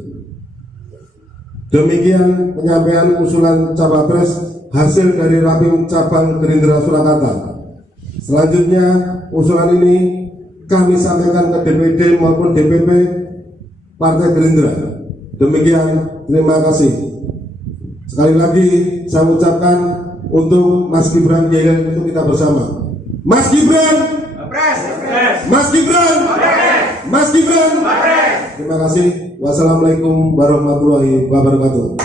Demikian penyampaian usulan cawapres hasil dari rapim cabang Gerindra Surakarta. Selanjutnya usulan ini kami sampaikan ke DPD maupun DPP Partai Gerindra. Demikian, terima kasih. Sekali lagi saya ucapkan untuk Mas Gibran Yel untuk kita bersama. Mas Gibran, Mas Gibran, Mas Gibran. Terima kasih. Wassalamualaikum warahmatullahi wabarakatuh.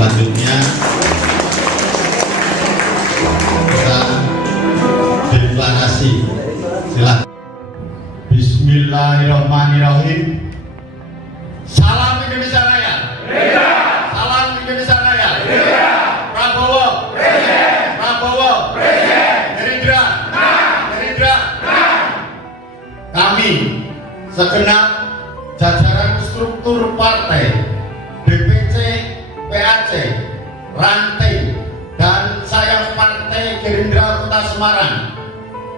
Selanjutnya kita deklarasi. Silakan. Bismillahirrahmanirrahim. Salam Indonesia Raya. Salam Indonesia Raya. Prabowo. Prabowo. Gerindra. Gerindra. Kami segenap jajaran struktur partai, DPC, PAC, ranting, dan saya Partai Gerindra Kota Semarang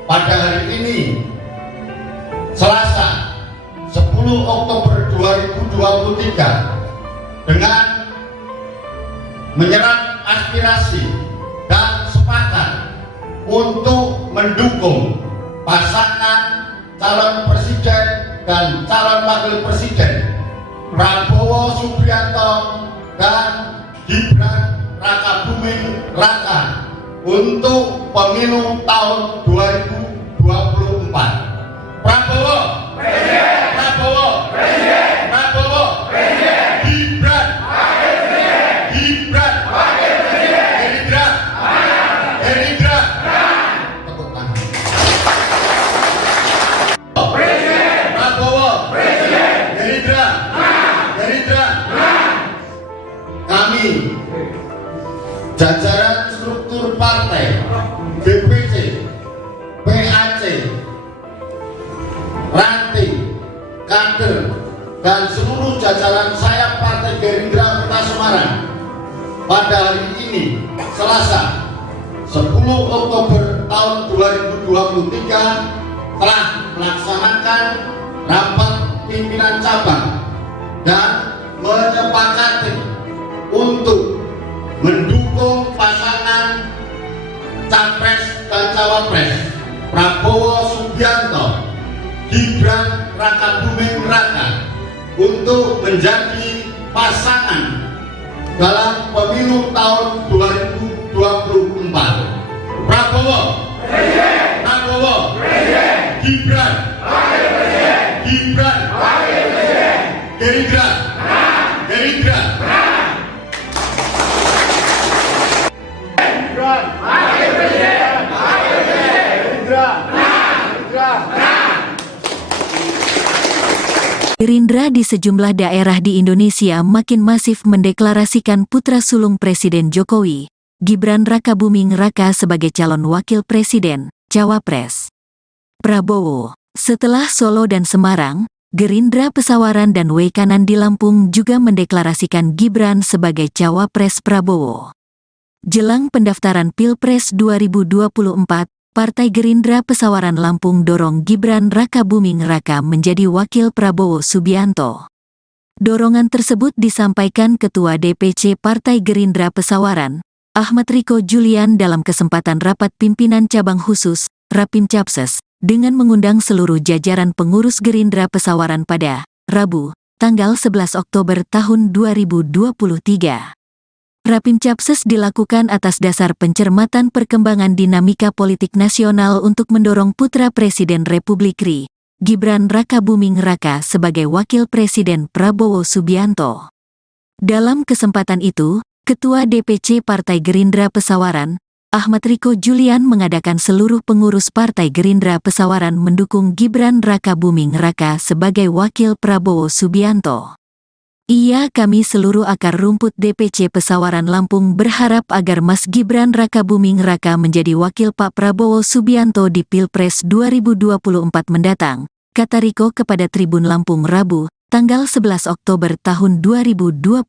pada hari ini Selasa 10 Oktober 2023 dengan menyerap aspirasi dan sepakat untuk mendukung pasangan calon presiden dan calon wakil presiden Prabowo Subianto dan Gibran Rakabuming Raka untuk pemilu tahun 2024. Prabowo, Prabowo, Prabowo, Gibran, Gibran, dan seluruh jajaran sayap Partai Gerindra Kota Semarang pada hari ini, Selasa 10 Oktober tahun 2023 telah melaksanakan rapat pimpinan cabang dan menyepakati untuk mendukung pasangan Capres dan Cawapres Prabowo Subianto, Gibran Rakabuming Raka untuk menjadi pasangan dalam pemilu tahun 2024. Prabowo Presiden, Prabowo Presiden, Gibran Wakil Presiden, Gibran Wakil Presiden, Gerindra Gerindra Gibran Wakil Presiden, Wakil Presiden, Gerindra Gerindra di sejumlah daerah di Indonesia makin masif mendeklarasikan putra sulung Presiden Jokowi, Gibran Rakabuming Raka sebagai calon wakil presiden, Cawapres. Prabowo, setelah Solo dan Semarang, Gerindra Pesawaran dan W Kanan di Lampung juga mendeklarasikan Gibran sebagai Cawapres Prabowo. Jelang pendaftaran Pilpres 2024, Partai Gerindra Pesawaran Lampung dorong Gibran Rakabuming Raka menjadi wakil Prabowo Subianto. Dorongan tersebut disampaikan Ketua DPC Partai Gerindra Pesawaran, Ahmad Riko Julian dalam kesempatan rapat pimpinan cabang khusus, Rapim Capses, dengan mengundang seluruh jajaran pengurus Gerindra Pesawaran pada Rabu, tanggal 11 Oktober tahun 2023. Rapim Capses dilakukan atas dasar pencermatan perkembangan dinamika politik nasional untuk mendorong putra Presiden Republik RI, Gibran Rakabuming Raka sebagai wakil Presiden Prabowo Subianto. Dalam kesempatan itu, Ketua DPC Partai Gerindra Pesawaran, Ahmad Riko Julian mengadakan seluruh pengurus Partai Gerindra Pesawaran mendukung Gibran Rakabuming Raka sebagai wakil Prabowo Subianto. Kami seluruh akar rumput DPC Pesawaran Lampung berharap agar Mas Gibran Rakabuming Raka menjadi wakil Pak Prabowo Subianto di Pilpres 2024 mendatang, kata Riko kepada Tribun Lampung Rabu, tanggal 11 Oktober tahun 2023.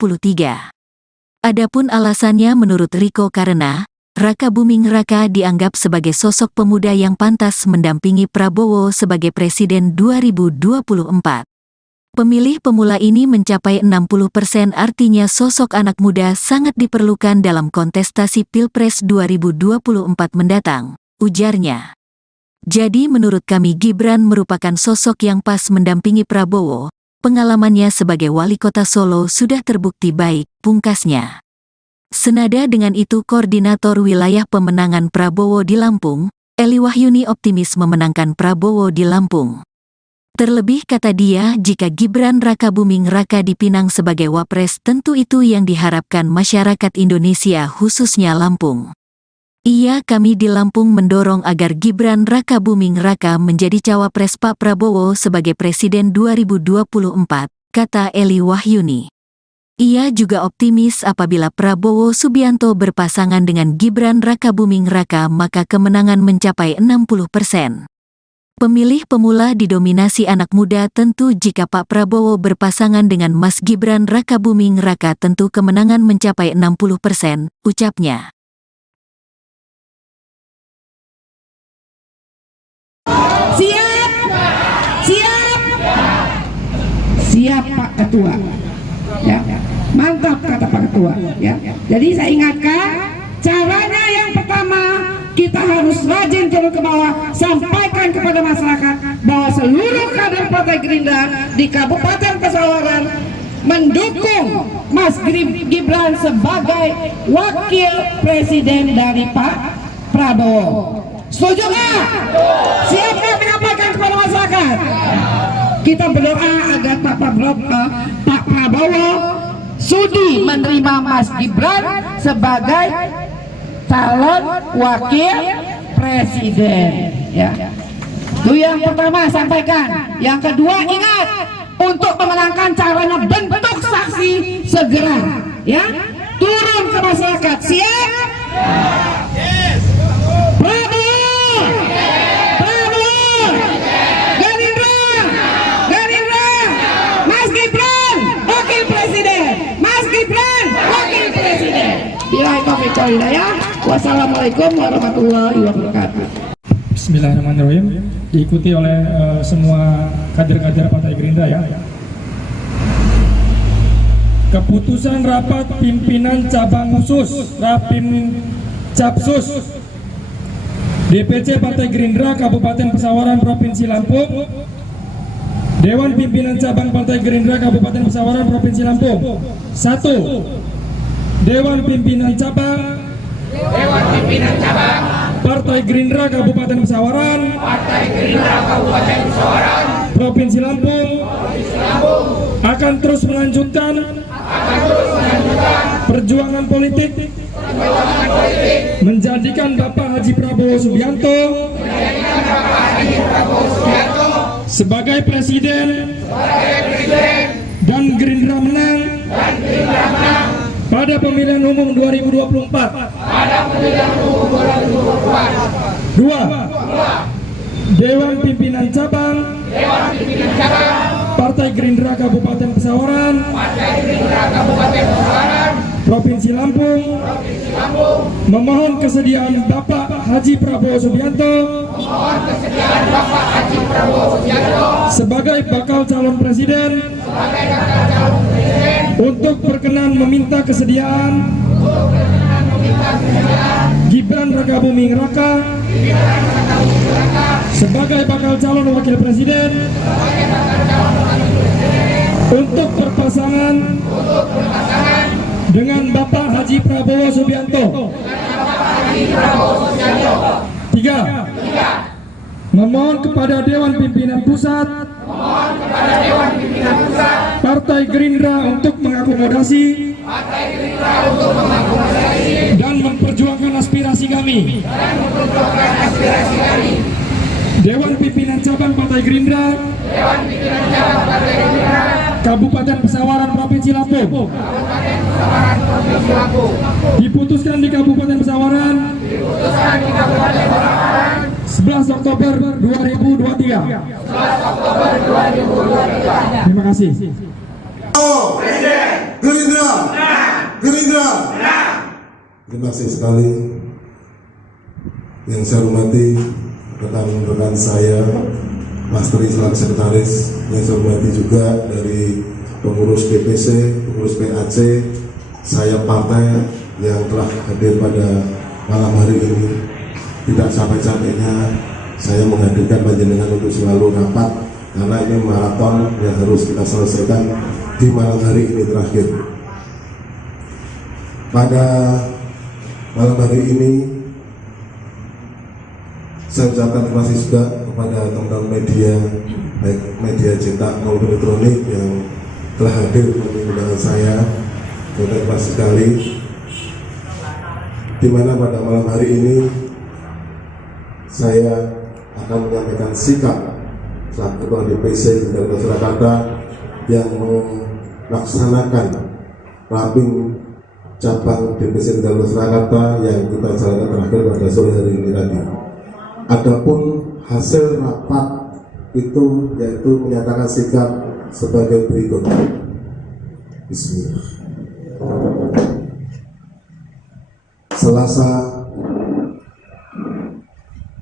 Adapun alasannya menurut Riko karena Rakabuming Raka dianggap sebagai sosok pemuda yang pantas mendampingi Prabowo sebagai Presiden 2024. Pemilih pemula ini mencapai 60%, artinya sosok anak muda sangat diperlukan dalam kontestasi Pilpres 2024 mendatang, ujarnya. Jadi menurut kami Gibran merupakan sosok yang pas mendampingi Prabowo, pengalamannya sebagai wali kota Solo sudah terbukti baik, pungkasnya. Senada dengan itu Koordinator Wilayah Pemenangan Prabowo di Lampung, Eli Wahyuni optimis memenangkan Prabowo di Lampung. Terlebih kata dia, jika Gibran Rakabuming Raka dipinang sebagai wapres tentu itu yang diharapkan masyarakat Indonesia khususnya Lampung. Kami di Lampung mendorong agar Gibran Rakabuming Raka menjadi cawapres Pak Prabowo sebagai Presiden 2024, kata Eli Wahyuni. Ia juga optimis apabila Prabowo Subianto berpasangan dengan Gibran Rakabuming Raka maka kemenangan mencapai 60%. Pemilih pemula didominasi anak muda, tentu jika Pak Prabowo berpasangan dengan Mas Gibran Rakabuming Raka tentu kemenangan mencapai 60%, ucapnya. Siap? Siap? Siap Pak Ketua. Ya, mantap kata Pak Ketua. Ya. Jadi saya ingatkan, caranya yang pertama kita harus rajin turun ke bawah, sampaikan kepada masyarakat bahwa seluruh kader Partai Gerindra di Kabupaten Pesawaran mendukung Mas Gibran sebagai wakil presiden dari Pak Prabowo. Setuju nggak? Siap nggak menyampaikan kepada masyarakat? Kita berdoa agar Pak Prabowo sudi menerima Mas Gibran sebagai calon wakil presiden. Ya. Itu yang pertama sampaikan. Yang kedua ingat, untuk memenangkan caranya bentuk saksi segera. Ya, turun ke masyarakat. Siap? Prabowo, Prabowo, Gerindra, Gerindra, Mas Gibran. Wassalamualaikum warahmatullahi wabarakatuh. Bismillahirrahmanirrahim. Diikuti oleh semua kader-kader Partai Gerindra ya. Keputusan rapat pimpinan cabang khusus Rapim Capsus DPC Partai Gerindra Kabupaten Pesawaran Provinsi Lampung, Dewan Pimpinan Cabang Partai Gerindra Kabupaten Pesawaran Provinsi Lampung. 1. Dewan Pimpinan Cabang Partai Gerindra Kabupaten Pesawaran Provinsi Lampung akan terus melanjutkan perjuangan politik menjadikan Bapak Haji Prabowo Subianto sebagai presiden dan Gerindra menang pada pemilihan umum 2024. 2. Dewan Pimpinan Cabang Partai Gerindra Kabupaten Pesawaran Provinsi Lampung memohon kesediaan Bapak Haji Prabowo Subianto sebagai bakal calon presiden untuk berkenan meminta kesediaan Gibran Rakabuming Raka sebagai bakal calon wakil presiden untuk berpasangan dengan Bapak Haji Prabowo Subianto. 3. Memohon kepada Dewan Pimpinan Pusat Partai Gerindra untuk mengakomodasi dan memperjuangkan aspirasi kami. Dewan Pimpinan Cabang Partai Gerindra Kabupaten Pesawaran Provinsi Lampung diputuskan di Kabupaten Pesawaran 11 Oktober 2023. Terima kasih. Gerindra. Terima kasih sekali. Yang saya hormati rekan-rekan saya, Master Islam Sekretaris, yang saya hormati juga dari pengurus DPC, pengurus PAC, saya partai yang telah hadir pada malam hari ini. Tidak capek-capeknya saya menghadirkan panjenengan untuk selalu rapat, karena ini maraton yang harus kita selesaikan di malam hari ini terakhir. Pada malam hari ini saya ucapkan terima kasih juga kepada teman-teman media, baik media cetak maupun elektronik yang telah hadir di undangan saya. Terima kasih sekali. Di mana pada malam hari ini saya akan menyampaikan sikap selaku Ketua DPC dari Surakarta yang melaksanakan Rapim Cabang DPC dari Surakarta yang kita jalankan terakhir pada sore hari ini tadi. Adapun hasil rapat itu yaitu menyatakan sikap sebagai berikut. Bismillah. Selasa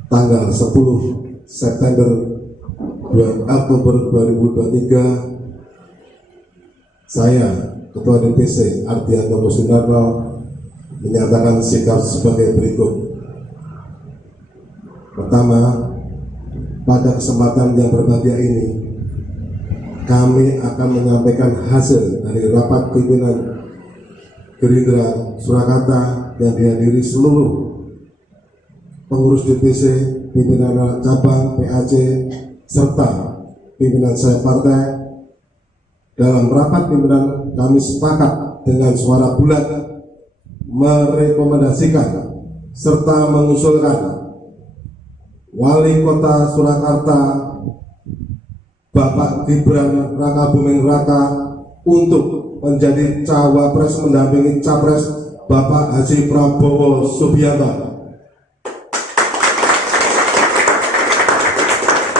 tanggal 10 September Oktober 2023, saya Ketua DPC Ardianto Sunarno menyatakan sikap sebagai berikut. Pertama, pada kesempatan yang berbahagia ini kami akan menyampaikan hasil dari rapat pimpinan Gerindra Surakarta yang dihadiri seluruh pengurus DPC, pimpinan cabang, PAC, serta pimpinan saya partai. Dalam rapat pimpinan kami sepakat dengan suara bulat merekomendasikan serta mengusulkan Wali Kota Surakarta Bapak Gibran Rakabuming Raka untuk menjadi cawapres mendampingi capres Bapak Haji Prabowo Subianto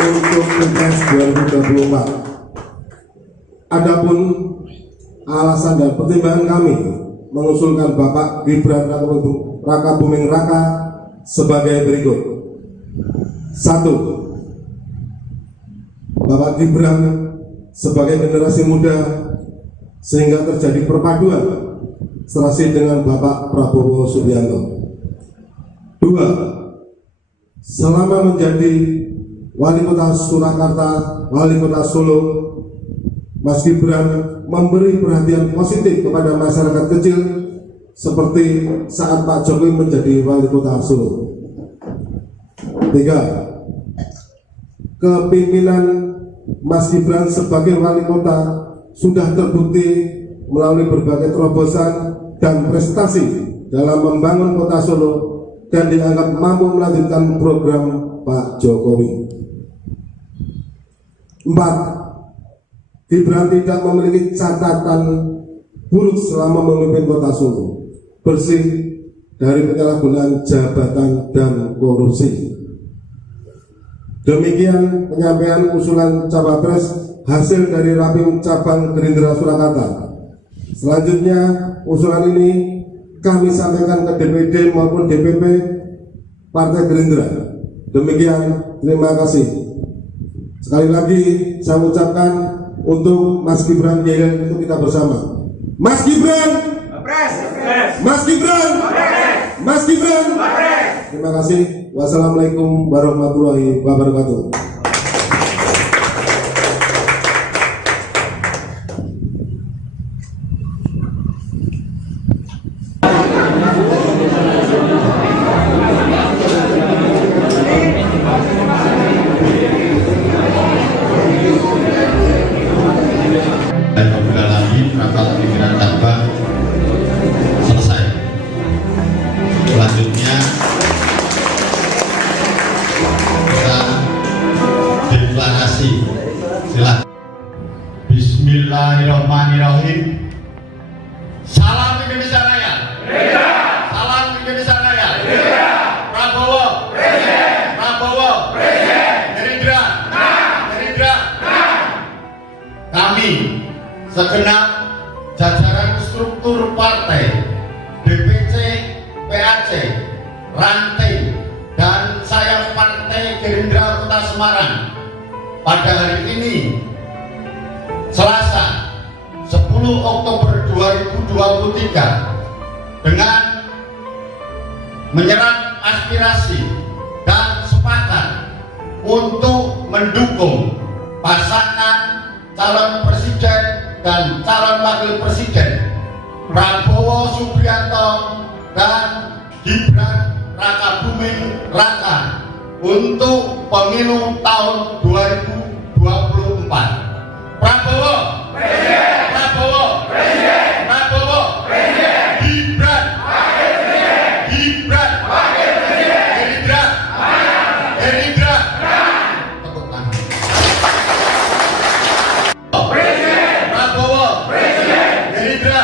untuk Pilpres 2024. Adapun alasan dan pertimbangan kami mengusulkan Bapak Gibran Raka Buming Raka sebagai berikut. 1. Bapak Gibran sebagai generasi muda sehingga terjadi perpaduan serasi dengan Bapak Prabowo Subianto. 2. Selama menjadi Wali Kota Surakarta, Wali Kota Solo, Mas Gibran memberi perhatian positif kepada masyarakat kecil seperti saat Pak Jokowi menjadi Wali Kota Solo. 3. Kepimpinan Mas Gibran sebagai Wali Kota sudah terbukti melalui berbagai terobosan dan prestasi dalam membangun Kota Solo dan dianggap mampu melanjutkan program Pak Jokowi. 4. Gibran tidak memiliki catatan buruk selama memimpin Kota Solo, bersih dari penyalahgunaan jabatan dan korupsi. Demikian penyampaian usulan Cawapres hasil dari Rapim Cabang Gerindra Surakarta. Selanjutnya usulan ini kami sampaikan ke DPD maupun DPP Partai Gerindra. Demikian, terima kasih. Sekali lagi saya ucapkan untuk Mas Gibran Yel untuk kita bersama. Mas Gibran, Mas Gibran, Mas Gibran. Terima kasih. Wassalamualaikum warahmatullahi wabarakatuh. Dan beberapa lagi rapat pimpinan cabang selesai. Selanjutnya kita deklarasi. Silakan. Bismillahirrahmanirrahim. Salam Indonesia Raya. Salam Indonesia Raya. Prabowo. Prabowo. Gerindra. Gerindra. Kami segenap jajaran struktur partai, DPC, PAC, ranting, dan sayap Partai Gerindra Kota Semarang pada hari ini, Selasa 10 Oktober 2023, dengan menyerap aspirasi dan sepakat untuk mendukung pasangan calon presiden dan calon wakil presiden Prabowo Subianto dan Gibran Raka Buming Raka untuk pemilu tahun 2024. Prabowo Presiden, Prabowo Presiden, Prabowo Presiden, Gibran Wakil Presiden, Gibran Wakil Presiden, Gerindra, Gerindra, tepuk tangan. Prabowo Presiden, Gerindra,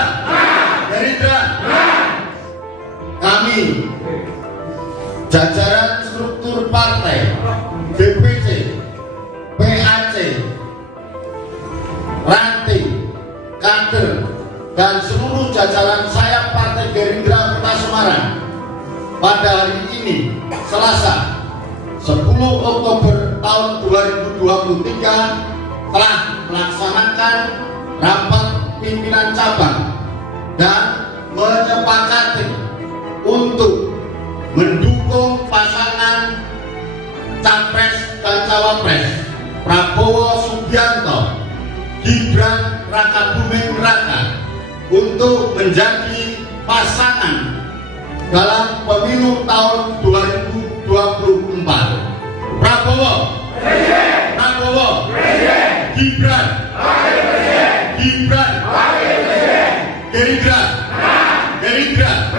Gerindra. Kami jajaran struktur partai, DPC, PAC, ranting, kader, dan seluruh jajaran sayap Partai Gerindra Kota Semarang pada hari ini, Selasa 10 Oktober tahun 2023, telah melaksanakan rapat pimpinan cabang dan menyepakati untuk mendukung pasangan Capres dan Cawapres Prabowo Subianto, Gibran Raka Buming Raka untuk menjadi pasangan dalam pemilu tahun 2024. Prabowo Presiden, Prabowo Presiden, Gibran Wakil Presiden, Gibran Wakil Presiden, Gerindra, Gerindra,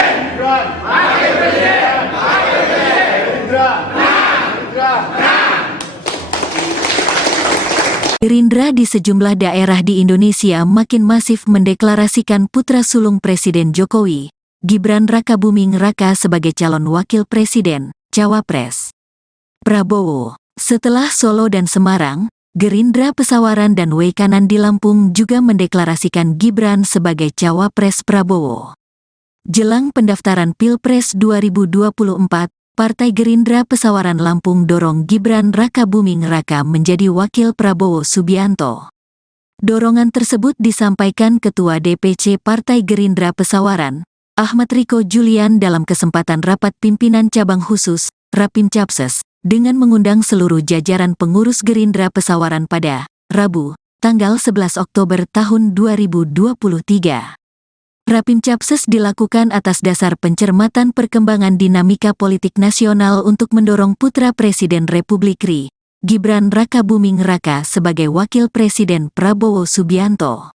Gibran Wakil Presiden, Wakil Presiden, Gerindra, Gerindra. Gerindra di sejumlah daerah di Indonesia makin masif mendeklarasikan putra sulung Presiden Jokowi, Gibran Raka Buming Raka sebagai calon wakil presiden, Cawapres. Prabowo, setelah Solo dan Semarang, Gerindra Pesawaran dan W Kanan di Lampung juga mendeklarasikan Gibran sebagai cawapres Prabowo. Jelang pendaftaran Pilpres 2024, Partai Gerindra Pesawaran Lampung dorong Gibran Rakabuming Raka menjadi wakil Prabowo Subianto. Dorongan tersebut disampaikan Ketua DPC Partai Gerindra Pesawaran, Ahmad Riko Julian dalam kesempatan rapat pimpinan cabang khusus, Rapim Capses, dengan mengundang seluruh jajaran pengurus Gerindra Pesawaran pada Rabu, tanggal 11 Oktober tahun 2023. Rapim Capses dilakukan atas dasar pencermatan perkembangan dinamika politik nasional untuk mendorong putra Presiden Republik RI, Gibran Rakabuming Raka sebagai wakil Presiden Prabowo Subianto.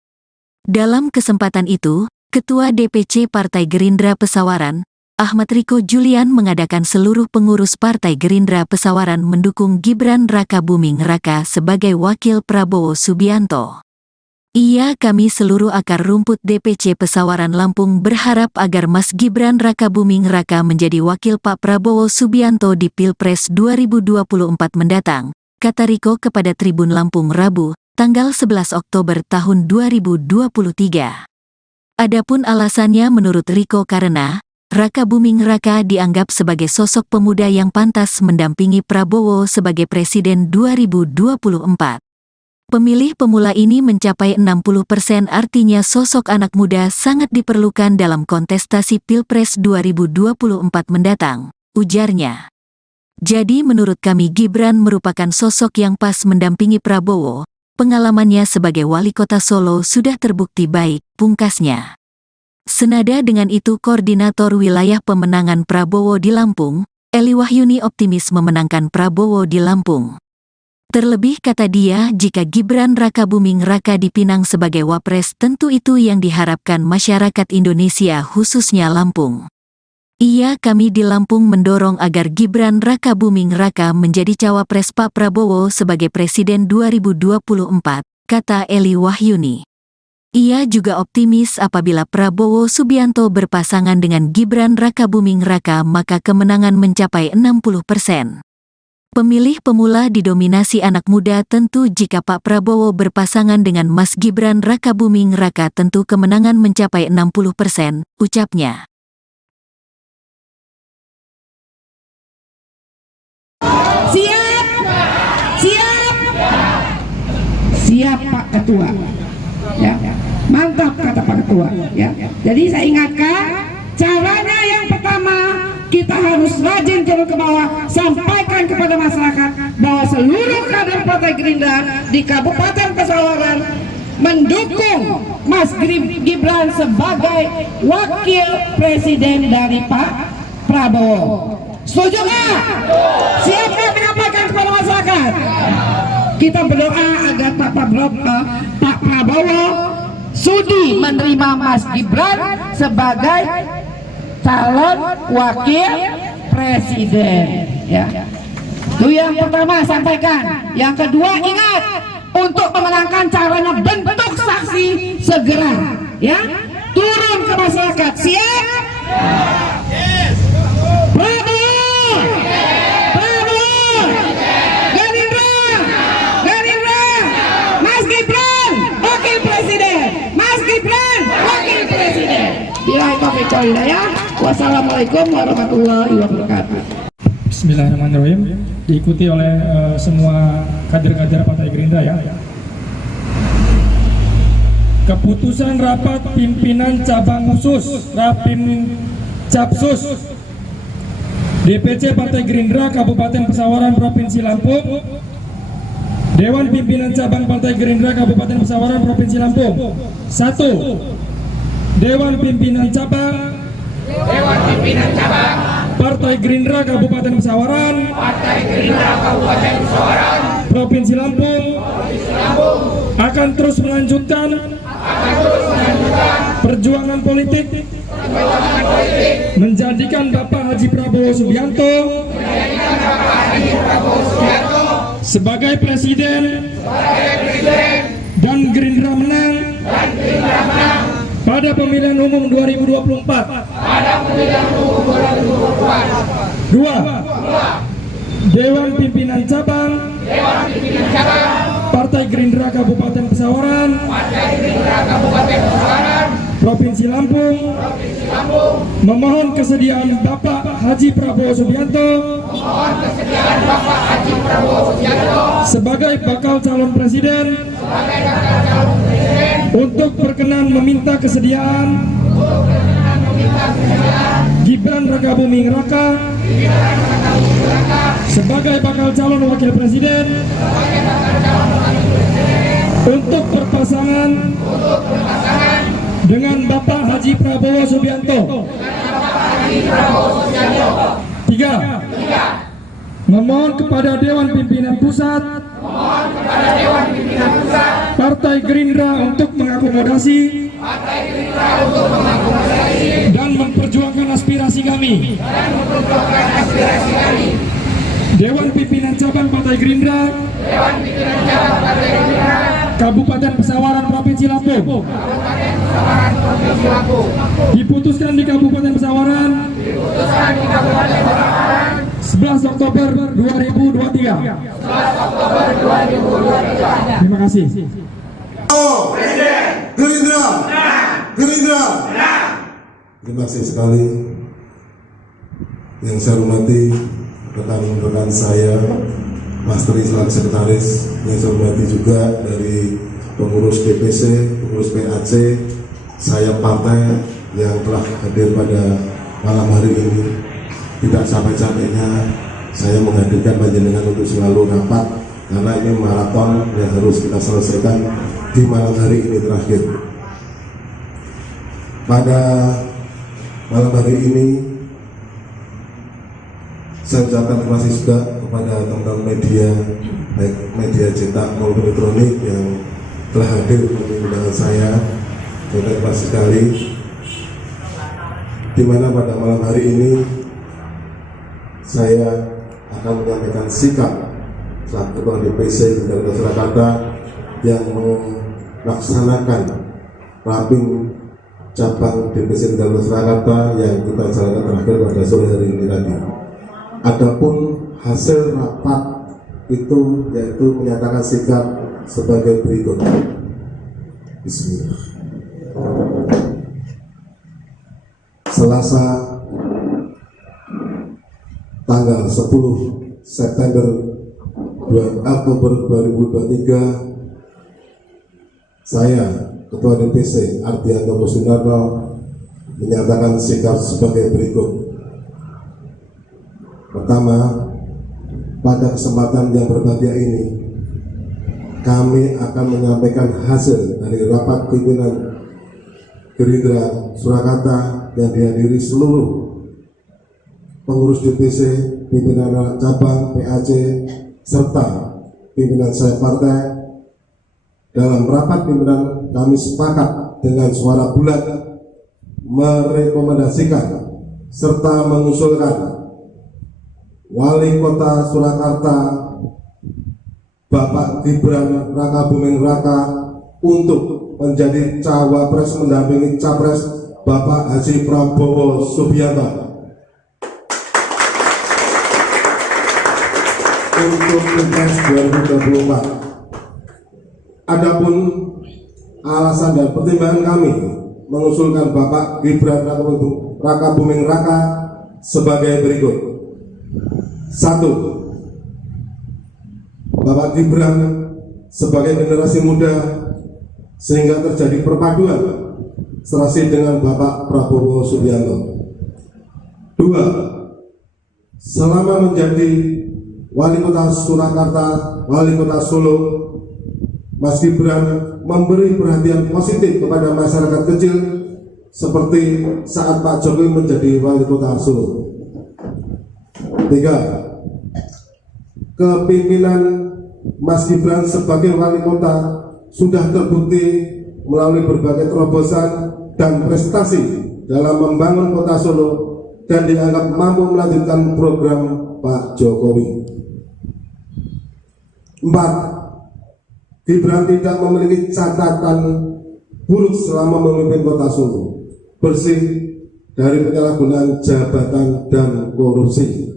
Dalam kesempatan itu, Ketua DPC Partai Gerindra Pesawaran, Ahmad Riko Julian mengadakan seluruh pengurus Partai Gerindra Pesawaran mendukung Gibran Rakabuming Raka sebagai wakil Prabowo Subianto. Kami seluruh akar rumput DPC Pesawaran Lampung berharap agar Mas Gibran Rakabuming Raka menjadi wakil Pak Prabowo Subianto di Pilpres 2024 mendatang, kata Riko kepada Tribun Lampung Rabu, tanggal 11 Oktober tahun 2023. Adapun alasannya menurut Riko karena Rakabuming Raka dianggap sebagai sosok pemuda yang pantas mendampingi Prabowo sebagai Presiden 2024. Pemilih pemula ini mencapai 60%, artinya sosok anak muda sangat diperlukan dalam kontestasi Pilpres 2024 mendatang, ujarnya. Jadi menurut kami Gibran merupakan sosok yang pas mendampingi Prabowo, pengalamannya sebagai wali kota Solo sudah terbukti baik, pungkasnya. Senada dengan itu Koordinator Wilayah Pemenangan Prabowo di Lampung, Eli Wahyuni optimis memenangkan Prabowo di Lampung. Terlebih kata dia jika Gibran Rakabuming Raka dipinang sebagai wapres tentu itu yang diharapkan masyarakat Indonesia khususnya Lampung. Kami di Lampung mendorong agar Gibran Rakabuming Raka menjadi cawapres Pak Prabowo sebagai Presiden 2024, kata Eli Wahyuni. Ia juga optimis apabila Prabowo Subianto berpasangan dengan Gibran Rakabuming Raka maka kemenangan mencapai 60%. Pemilih pemula didominasi anak muda, tentu jika Pak Prabowo berpasangan dengan Mas Gibran Rakabuming Raka tentu kemenangan mencapai 60%, ucapnya. Siap? Siap? Siap Pak Ketua. Ya, mantap kata Pak Ketua. Ya, jadi saya ingatkan caranya yang pertama kita harus rajin turun ke bawah, sampaikan kepada masyarakat bahwa seluruh kader Partai Gerindra di Kabupaten Pesawaran mendukung Mas Gibran sebagai wakil presiden dari Pak Prabowo. Setuju nggak? Siapa menyampaikan kepada masyarakat? Kita berdoa agar Pak Prabowo sudi menerima Mas Gibran sebagai calon wakil presiden. Ya. Itu yang pertama sampaikan. Yang kedua ingat untuk memenangkan caranya bentuk saksi segera. Ya, turun ke masyarakat. Siap? Prabowo. Wassalamualaikum warahmatullahi wabarakatuh. Bismillahirrahmanirrahim. Diikuti oleh semua kader-kader Partai Gerindra ya. Keputusan rapat pimpinan cabang khusus Rapim Capsus DPC Partai Gerindra Kabupaten Pesawaran Provinsi Lampung, Dewan Pimpinan Cabang Partai Gerindra Kabupaten Pesawaran Provinsi Lampung. 1. Dewan Pimpinan Cabang Partai Gerindra Kabupaten Pesawaran Provinsi Lampung akan terus melanjutkan perjuangan politik menjadikan Bapak Haji Prabowo Subianto sebagai presiden dan Gerindra menang pada pemilihan umum 2024. 2. Dewan Pimpinan Cabang Partai Gerindra Kabupaten Pesawaran, Provinsi Lampung, memohon kesediaan Bapak Haji Prabowo Subianto sebagai bakal calon presiden untuk berkenan meminta kesediaan Gibran Rakabuming Raka sebagai bakal calon wakil presiden untuk berpasangan dengan Bapak Haji Prabowo Subianto. 3. Memohon kepada Dewan Pimpinan Pusat Partai Gerindra untuk mengakomodasi dan memperjuangkan aspirasi kami. Dewan Pimpinan Cabang Partai Gerindra Kabupaten Pesawaran Provinsi Lampung diputuskan di Kabupaten Pesawaran 11 Oktober 2023. Terima kasih. Gerindra. Terima kasih sekali. Yang saya hormati rekan-rekan saya, Mas Tri selaku sekretaris, yang saya hormati juga dari pengurus DPC, pengurus PAC, saya partai yang telah hadir pada malam hari ini. Tidak capek-capeknya saya menghadirkan panjenengan untuk selalu rapat karena ini maraton yang harus kita selesaikan di malam hari ini terakhir. Pada malam hari ini saya ucapkan terima kasih juga kepada teman-teman media, baik media cetak maupun elektronik yang telah hadir memenuhi undangan saya. Terima kasih sekali. Di mana pada malam hari ini saya akan menyampaikan sikap selaku Ketua DPC Gerindra Surakarta yang melaksanakan rapim cabang DPC Gerindra Surakarta yang kita jalankan terakhir pada sore hari ini tadi. Adapun hasil rapat itu yaitu menyatakan sikap sebagai berikut. Bismillah. Selasa tanggal 10 September Oktober 2023, saya Ketua DPC Ardianto Mustinarno menyatakan sikap sebagai berikut. Pertama, pada kesempatan yang berbahagia ini kami akan menyampaikan hasil dari rapat pimpinan Gerindra Surakarta yang dihadiri seluruh pengurus DPC, pimpinan cabang, PAC, serta pimpinan saya partai. Dalam rapat pimpinan kami sepakat dengan suara bulat merekomendasikan serta mengusulkan Wali Kota Surakarta Bapak Gibran Rakabuming Raka untuk menjadi cawapres mendampingi capres Bapak Haji Prabowo Subianto untuk Pilpres 2024. Adapun alasan dan pertimbangan kami mengusulkan Bapak Gibran Rakabuming Raka sebagai berikut. 1. Bapak Gibran sebagai generasi muda sehingga terjadi perpaduan serasi dengan Bapak Prabowo Subianto. 2. Selama menjadi Wali Kota Surakarta, Wali Kota Solo, Mas Gibran memberi perhatian positif kepada masyarakat kecil seperti saat Pak Jokowi menjadi Wali Kota Solo. 3. Kepimpinan Mas Gibran sebagai Wali Kota sudah terbukti melalui berbagai terobosan dan prestasi dalam membangun Kota Solo dan dianggap mampu melanjutkan program Pak Jokowi. 4. Gibran tidak memiliki catatan buruk selama memimpin Kota Solo, bersih dari penyalahgunaan jabatan dan korupsi.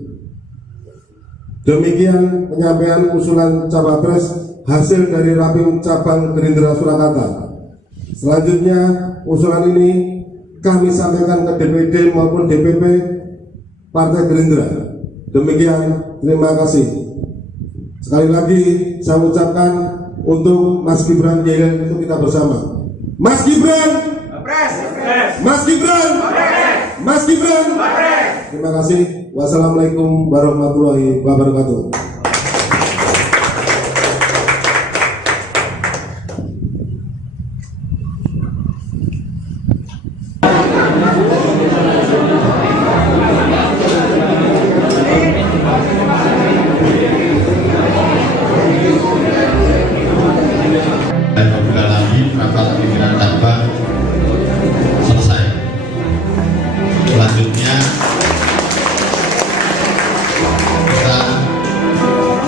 Demikian penyampaian usulan cawapres hasil dari Rapim Cabang Gerindra Surakarta. Selanjutnya usulan ini kami sampaikan ke DPD maupun DPP Partai Gerindra. Demikian, terima kasih. Sekali lagi saya ucapkan untuk Mas Gibran Yel untuk kita bersama. Mas Gibran, Mas Gibran, Mas Gibran. Terima kasih. Wassalamualaikum warahmatullahi wabarakatuh. Dan beberapa lagi rapat pimpinan cabang selesai. Selanjutnya kita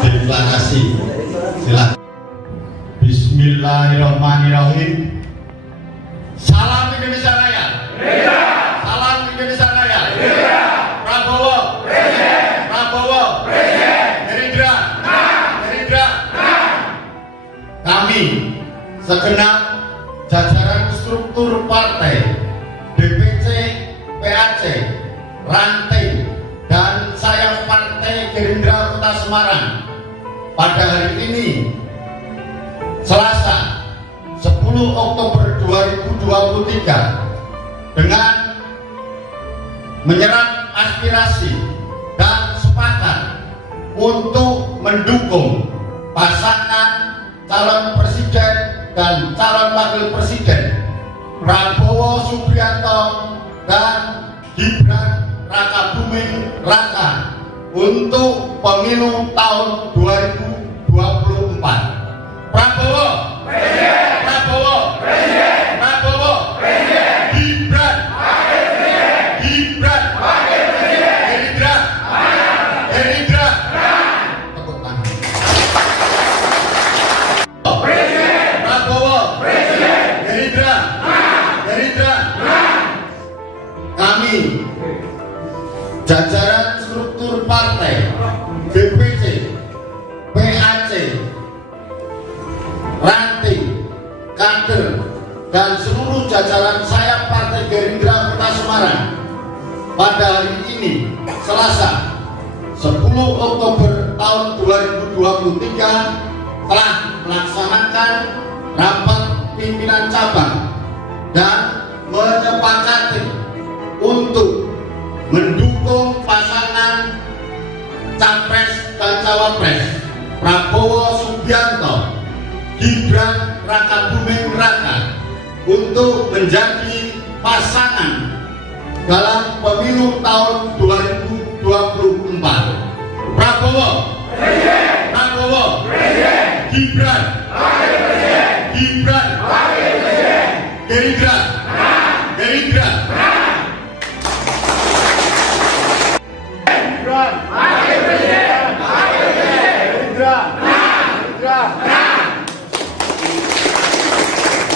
deklarasi. Silakan. Bismillahirrahmanirrahim. Salam Indonesia Raya. Salam Indonesia Raya. Prabowo. Prabowo. Gerindra. Gerindra. Kami segenap jajaran struktur partai, DPC, PAC, ranting, dan sayap Partai Gerindra Kota Semarang pada hari ini, Selasa 10 Oktober 2023, dengan menyerap aspirasi dan sepakat untuk mendukung pasangan calon presiden dan calon wakil presiden Prabowo Subianto dan Gibran Rakabuming Raka untuk pemilu tahun 2024. Prabowo, Prabowo, Prabowo, Gibran, Gibran, Gerindra, Gerindra. Tepuk tangan. Prabowo, Gerindra, Gerindra. Kami jajaran struktur partai, DPC, PAC, ranting, kader, dan seluruh jajaran sayap Partai Gerindra Kota Semarang pada hari ini, Selasa 10 Oktober tahun 2023, telah melaksanakan rapat pimpinan cabang dan menyepakati untuk mendukung pasangan Capres dan Cawapres Prabowo Subianto, Gibran Rakabuming Raka untuk menjadi pasangan dalam pemilu tahun 2024. Prabowo, Prabowo, Gibran, Gibran, Gerindra, Gerindra.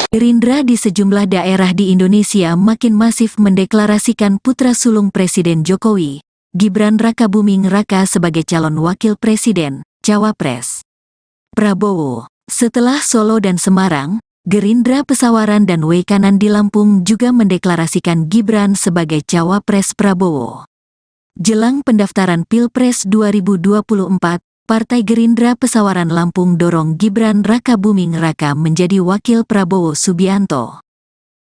Gerindra di sejumlah daerah di Indonesia makin masif mendeklarasikan putra sulung Presiden Jokowi, Gibran Rakabuming Raka sebagai calon wakil presiden, Cawapres. Prabowo, setelah Solo dan Semarang, Gerindra Pesawaran dan Wekanan di Lampung juga mendeklarasikan Gibran sebagai Cawapres Prabowo. Jelang pendaftaran Pilpres 2024, Partai Gerindra Pesawaran Lampung dorong Gibran Rakabuming Raka menjadi wakil Prabowo Subianto.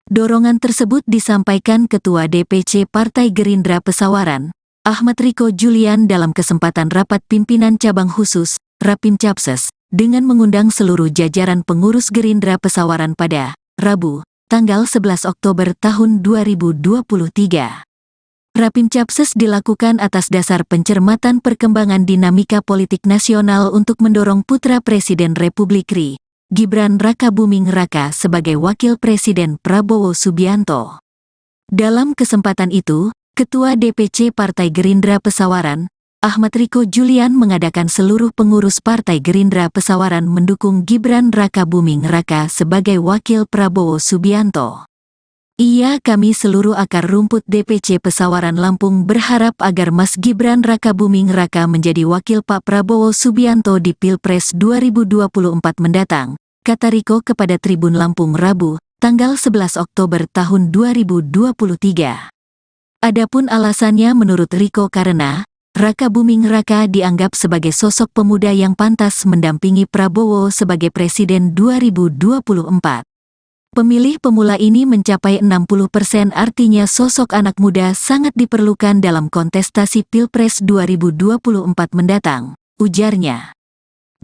Dorongan tersebut disampaikan Ketua DPC Partai Gerindra Pesawaran, Ahmad Riko Julian dalam kesempatan rapat pimpinan cabang khusus, Rapim Capses, dengan mengundang seluruh jajaran pengurus Gerindra Pesawaran pada Rabu, tanggal 11 Oktober tahun 2023. Rapim Capses dilakukan atas dasar pencermatan perkembangan dinamika politik nasional untuk mendorong putra Presiden Republik RI, Gibran Rakabuming Raka sebagai wakil Presiden Prabowo Subianto. Dalam kesempatan itu, Ketua DPC Partai Gerindra Pesawaran, Ahmad Riko Julian mengadakan seluruh pengurus Partai Gerindra Pesawaran mendukung Gibran Rakabuming Raka sebagai wakil Prabowo Subianto. Kami seluruh akar rumput DPC Pesawaran Lampung berharap agar Mas Gibran Rakabuming Raka menjadi wakil Pak Prabowo Subianto di Pilpres 2024 mendatang, kata Riko kepada Tribun Lampung Rabu, tanggal 11 Oktober tahun 2023. Adapun alasannya menurut Riko karena Rakabuming Raka dianggap sebagai sosok pemuda yang pantas mendampingi Prabowo sebagai Presiden 2024. Pemilih pemula ini mencapai 60%, artinya sosok anak muda sangat diperlukan dalam kontestasi Pilpres 2024 mendatang, ujarnya.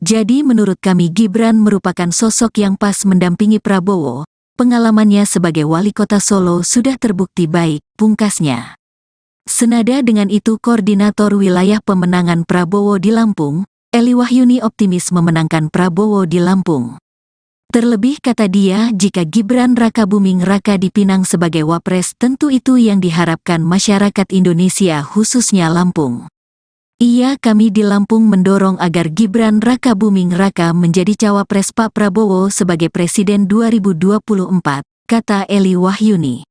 Jadi menurut kami Gibran merupakan sosok yang pas mendampingi Prabowo, pengalamannya sebagai wali kota Solo sudah terbukti baik, pungkasnya. Senada dengan itu Koordinator Wilayah Pemenangan Prabowo di Lampung, Eli Wahyuni optimis memenangkan Prabowo di Lampung. Terlebih kata dia, jika Gibran Rakabuming Raka dipinang sebagai wapres tentu itu yang diharapkan masyarakat Indonesia khususnya Lampung. Kami di Lampung mendorong agar Gibran Rakabuming Raka menjadi cawapres Pak Prabowo sebagai Presiden 2024, kata Eli Wahyuni.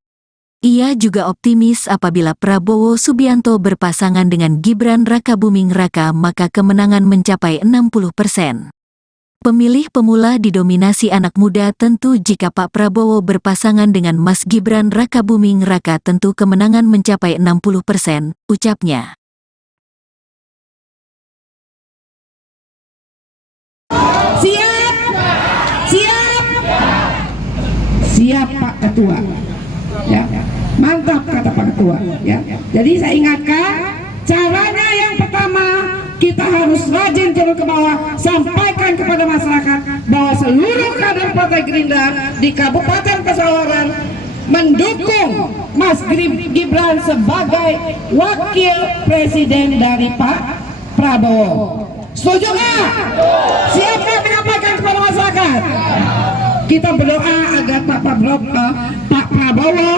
Ia juga optimis apabila Prabowo Subianto berpasangan dengan Gibran Rakabuming Raka maka kemenangan mencapai 60%. Pemilih pemula didominasi anak muda, tentu jika Pak Prabowo berpasangan dengan Mas Gibran Rakabuming Raka tentu kemenangan mencapai 60%, ucapnya. Siap? Siap? Siap Pak Ketua. Ya, mantap kata Pak Ketua. Ya, jadi saya ingatkan, caranya yang pertama kita harus rajin turun ke bawah, sampaikan kepada masyarakat bahwa seluruh kader Partai Gerindra di Kabupaten Pesawaran mendukung Mas Gibran sebagai wakil presiden dari Pak Prabowo. Setuju nggak? Siapa menyampaikan kepada masyarakat? Kita berdoa agar Pak Prabowo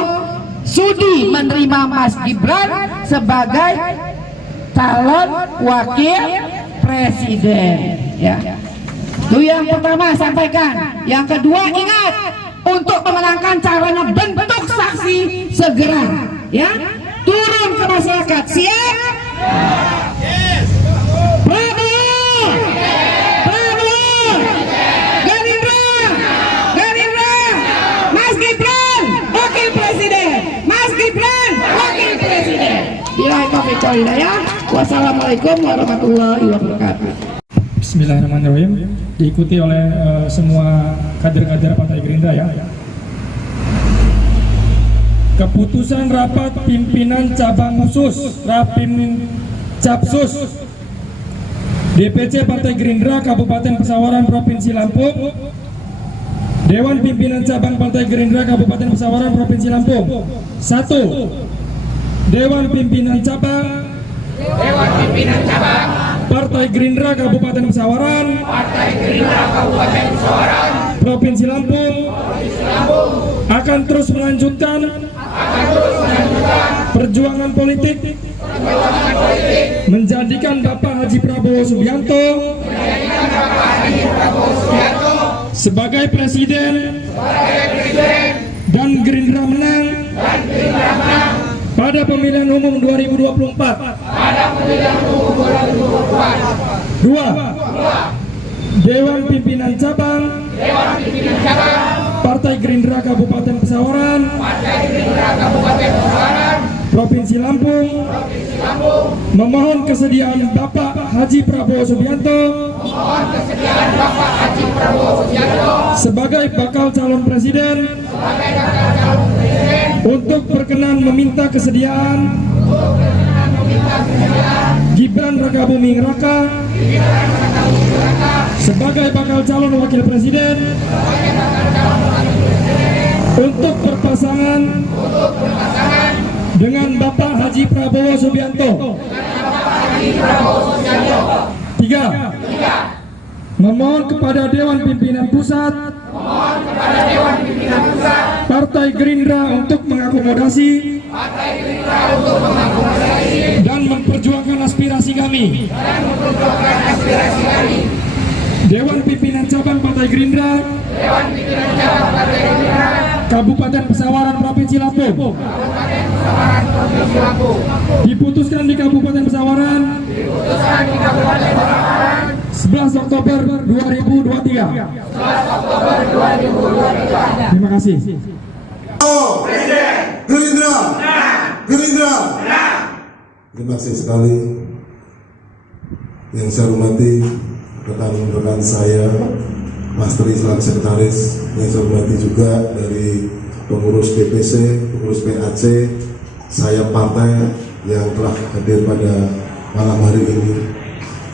sudi menerima Mas Gibran sebagai calon wakil presiden, ya. Itu yang pertama sampaikan. Yang kedua ingat, untuk memenangkan caranya bentuk saksi segera, ya. Turun ke masyarakat. Siap? Prabowo, Prabowo, Gerindra, Mas Gibran wakil presiden, Mas Gibran wakil presiden. Ya. Wassalamualaikum warahmatullahi wabarakatuh. Bismillahirrahmanirrahim. Diikuti oleh semua kader-kader Partai Gerindra ya. Keputusan rapat pimpinan cabang khusus Rapim Capsus DPC Partai Gerindra Kabupaten Pesawaran Provinsi Lampung. Dewan Pimpinan Cabang Partai Gerindra Kabupaten Pesawaran Provinsi Lampung. 1. Dewan Pimpinan Cabang Partai Gerindra Kabupaten Pesawaran Provinsi Lampung akan terus melanjutkan perjuangan politik menjadikan Bapak Haji Prabowo Subianto sebagai presiden dan Gerindra menang pada pemilihan umum 2024. 2. Dewan Pimpinan Cabang Partai Gerindra Kabupaten Pesawaran Provinsi Lampung memohon kesediaan Bapak Haji Prabowo Subianto sebagai bakal calon presiden untuk berkenan meminta kesediaan Gibran Rakabuming Raka sebagai bakal calon wakil presiden untuk berpasangan dengan Bapak Haji Prabowo Subianto. 3. Memohon kepada Dewan Pimpinan Pusat Partai Gerindra untuk mengakomodasi dan memperjuangkan aspirasi kami Dewan Pimpinan Cabang Partai Gerindra Kabupaten Pesawaran Provinsi Lampung. Diputuskan di Kabupaten Pesawaran 11 Oktober 2023. Terima kasih. Gerindra. Terima kasih sekali. Yang saya hormati rekan-rekan saya, Master Islam Sekretaris, yang saya hormati juga dari pengurus DPC, pengurus PAC, saya partai yang telah hadir pada malam hari ini.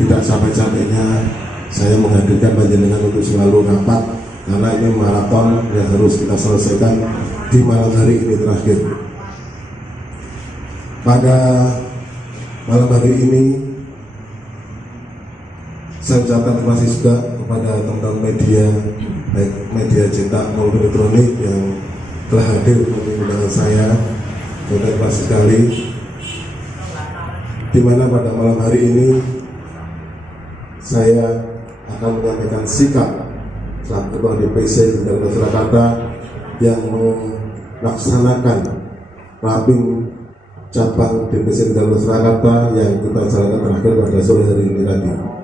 Tidak capek-capeknya saya menghadirkan panjenengan untuk selalu rapat, karena ini maraton yang harus kita selesaikan di malam hari ini terakhir. Pada malam hari ini saya ucapkan terima kasih juga kepada teman-teman media, baik media cetak maupun elektronik yang telah hadir memenuhi undangan saya. Terima kasih sekali. Di mana pada malam hari ini saya akan menyampaikan sikap selaku Ketua DPC dan Surakarta yang melaksanakan rapim cabang DPC dan Surakarta yang kita jalankan terakhir pada sore hari ini tadi.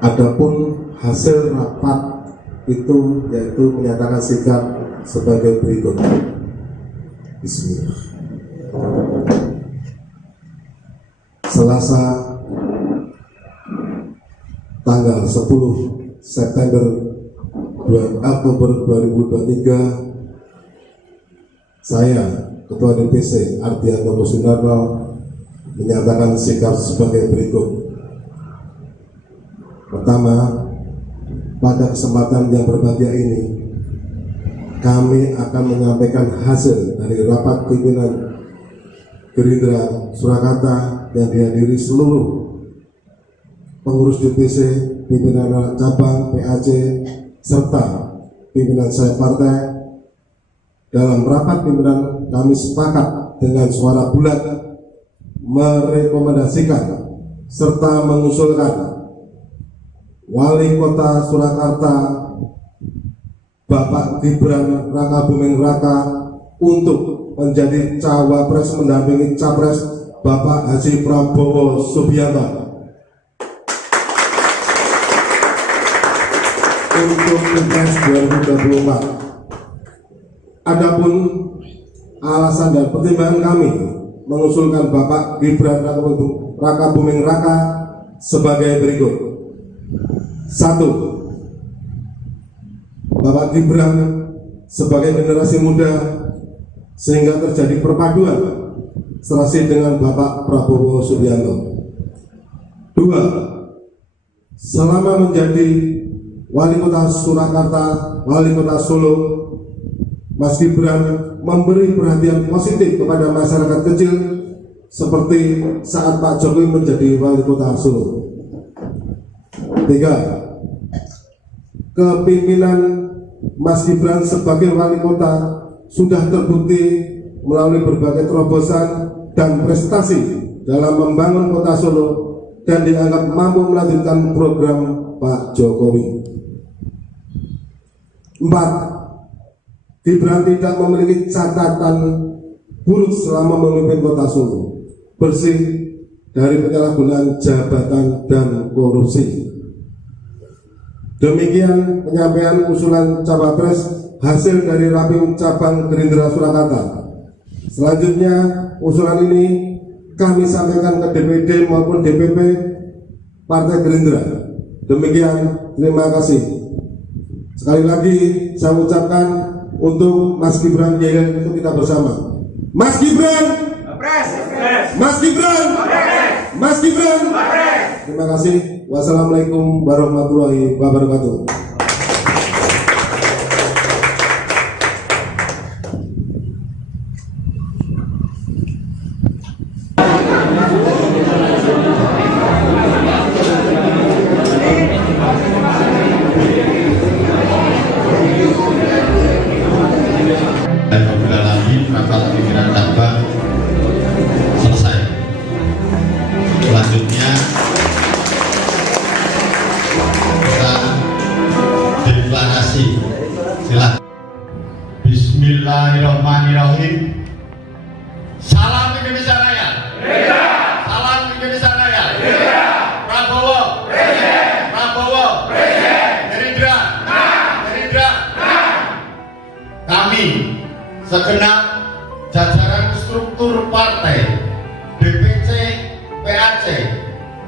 Adapun hasil rapat itu yaitu menyatakan sikap sebagai berikut. Bismillah. Selasa tanggal 10 September 2 Oktober 2023, saya Ketua DPC Ardianto Sunarno menyatakan sikap sebagai berikut. Pertama, pada kesempatan yang berbahagia ini kami akan menyampaikan hasil dari rapat pimpinan Gerindra Surakarta yang dihadiri seluruh pengurus DPC, pimpinan cabang, PAC, serta pimpinan saya partai. Dalam rapat pimpinan kami sepakat dengan suara bulat merekomendasikan serta mengusulkan Wali Kota Surakarta Bapak Gibran Rakabuming Raka untuk menjadi cawapres mendampingi capres Bapak Haji Prabowo Subianto untuk Pilpres 2024. Adapun alasan dan pertimbangan kami mengusulkan Bapak Gibran Rakabuming Raka sebagai berikut. 1. Bapak Gibran sebagai generasi muda sehingga terjadi perpaduan serasi dengan Bapak Prabowo Subianto. 2. Selama menjadi Wali Kota Surakarta, Wali Kota Solo, Mas Gibran memberi perhatian positif kepada masyarakat kecil seperti saat Pak Jokowi menjadi Wali Kota Solo. 3. Kepimpinan Mas Gibran sebagai Wali Kota sudah terbukti melalui berbagai terobosan dan prestasi dalam membangun Kota Solo dan dianggap mampu melanjutkan program Pak Jokowi. 4. Gibran tidak memiliki catatan buruk selama memimpin Kota Solo, bersih dari penyalahgunaan jabatan dan korupsi. Demikian penyampaian usulan cawapres hasil dari rapim cabang Gerindra Surakarta. Selanjutnya usulan ini kami sampaikan ke DPD maupun DPP Partai Gerindra. Demikian, terima kasih. Sekali lagi saya ucapkan untuk Mas Gibran untuk kita bersama. Mas Gibran, Mas Gibran, Mas Gibran. Terima kasih. Wassalamualaikum warahmatullahi wabarakatuh. Dan beberapa lagi rapat pimpinan cabang selesai. Selanjutnya kita kasih. Silakan. Bismillahirrahmanirrahim. Salam Indonesia Raya. Salam Indonesia Raya. Prabowo. Prabowo. Gerindra. Gerindra. Kami segenap jajaran struktur partai, DPC, PAC,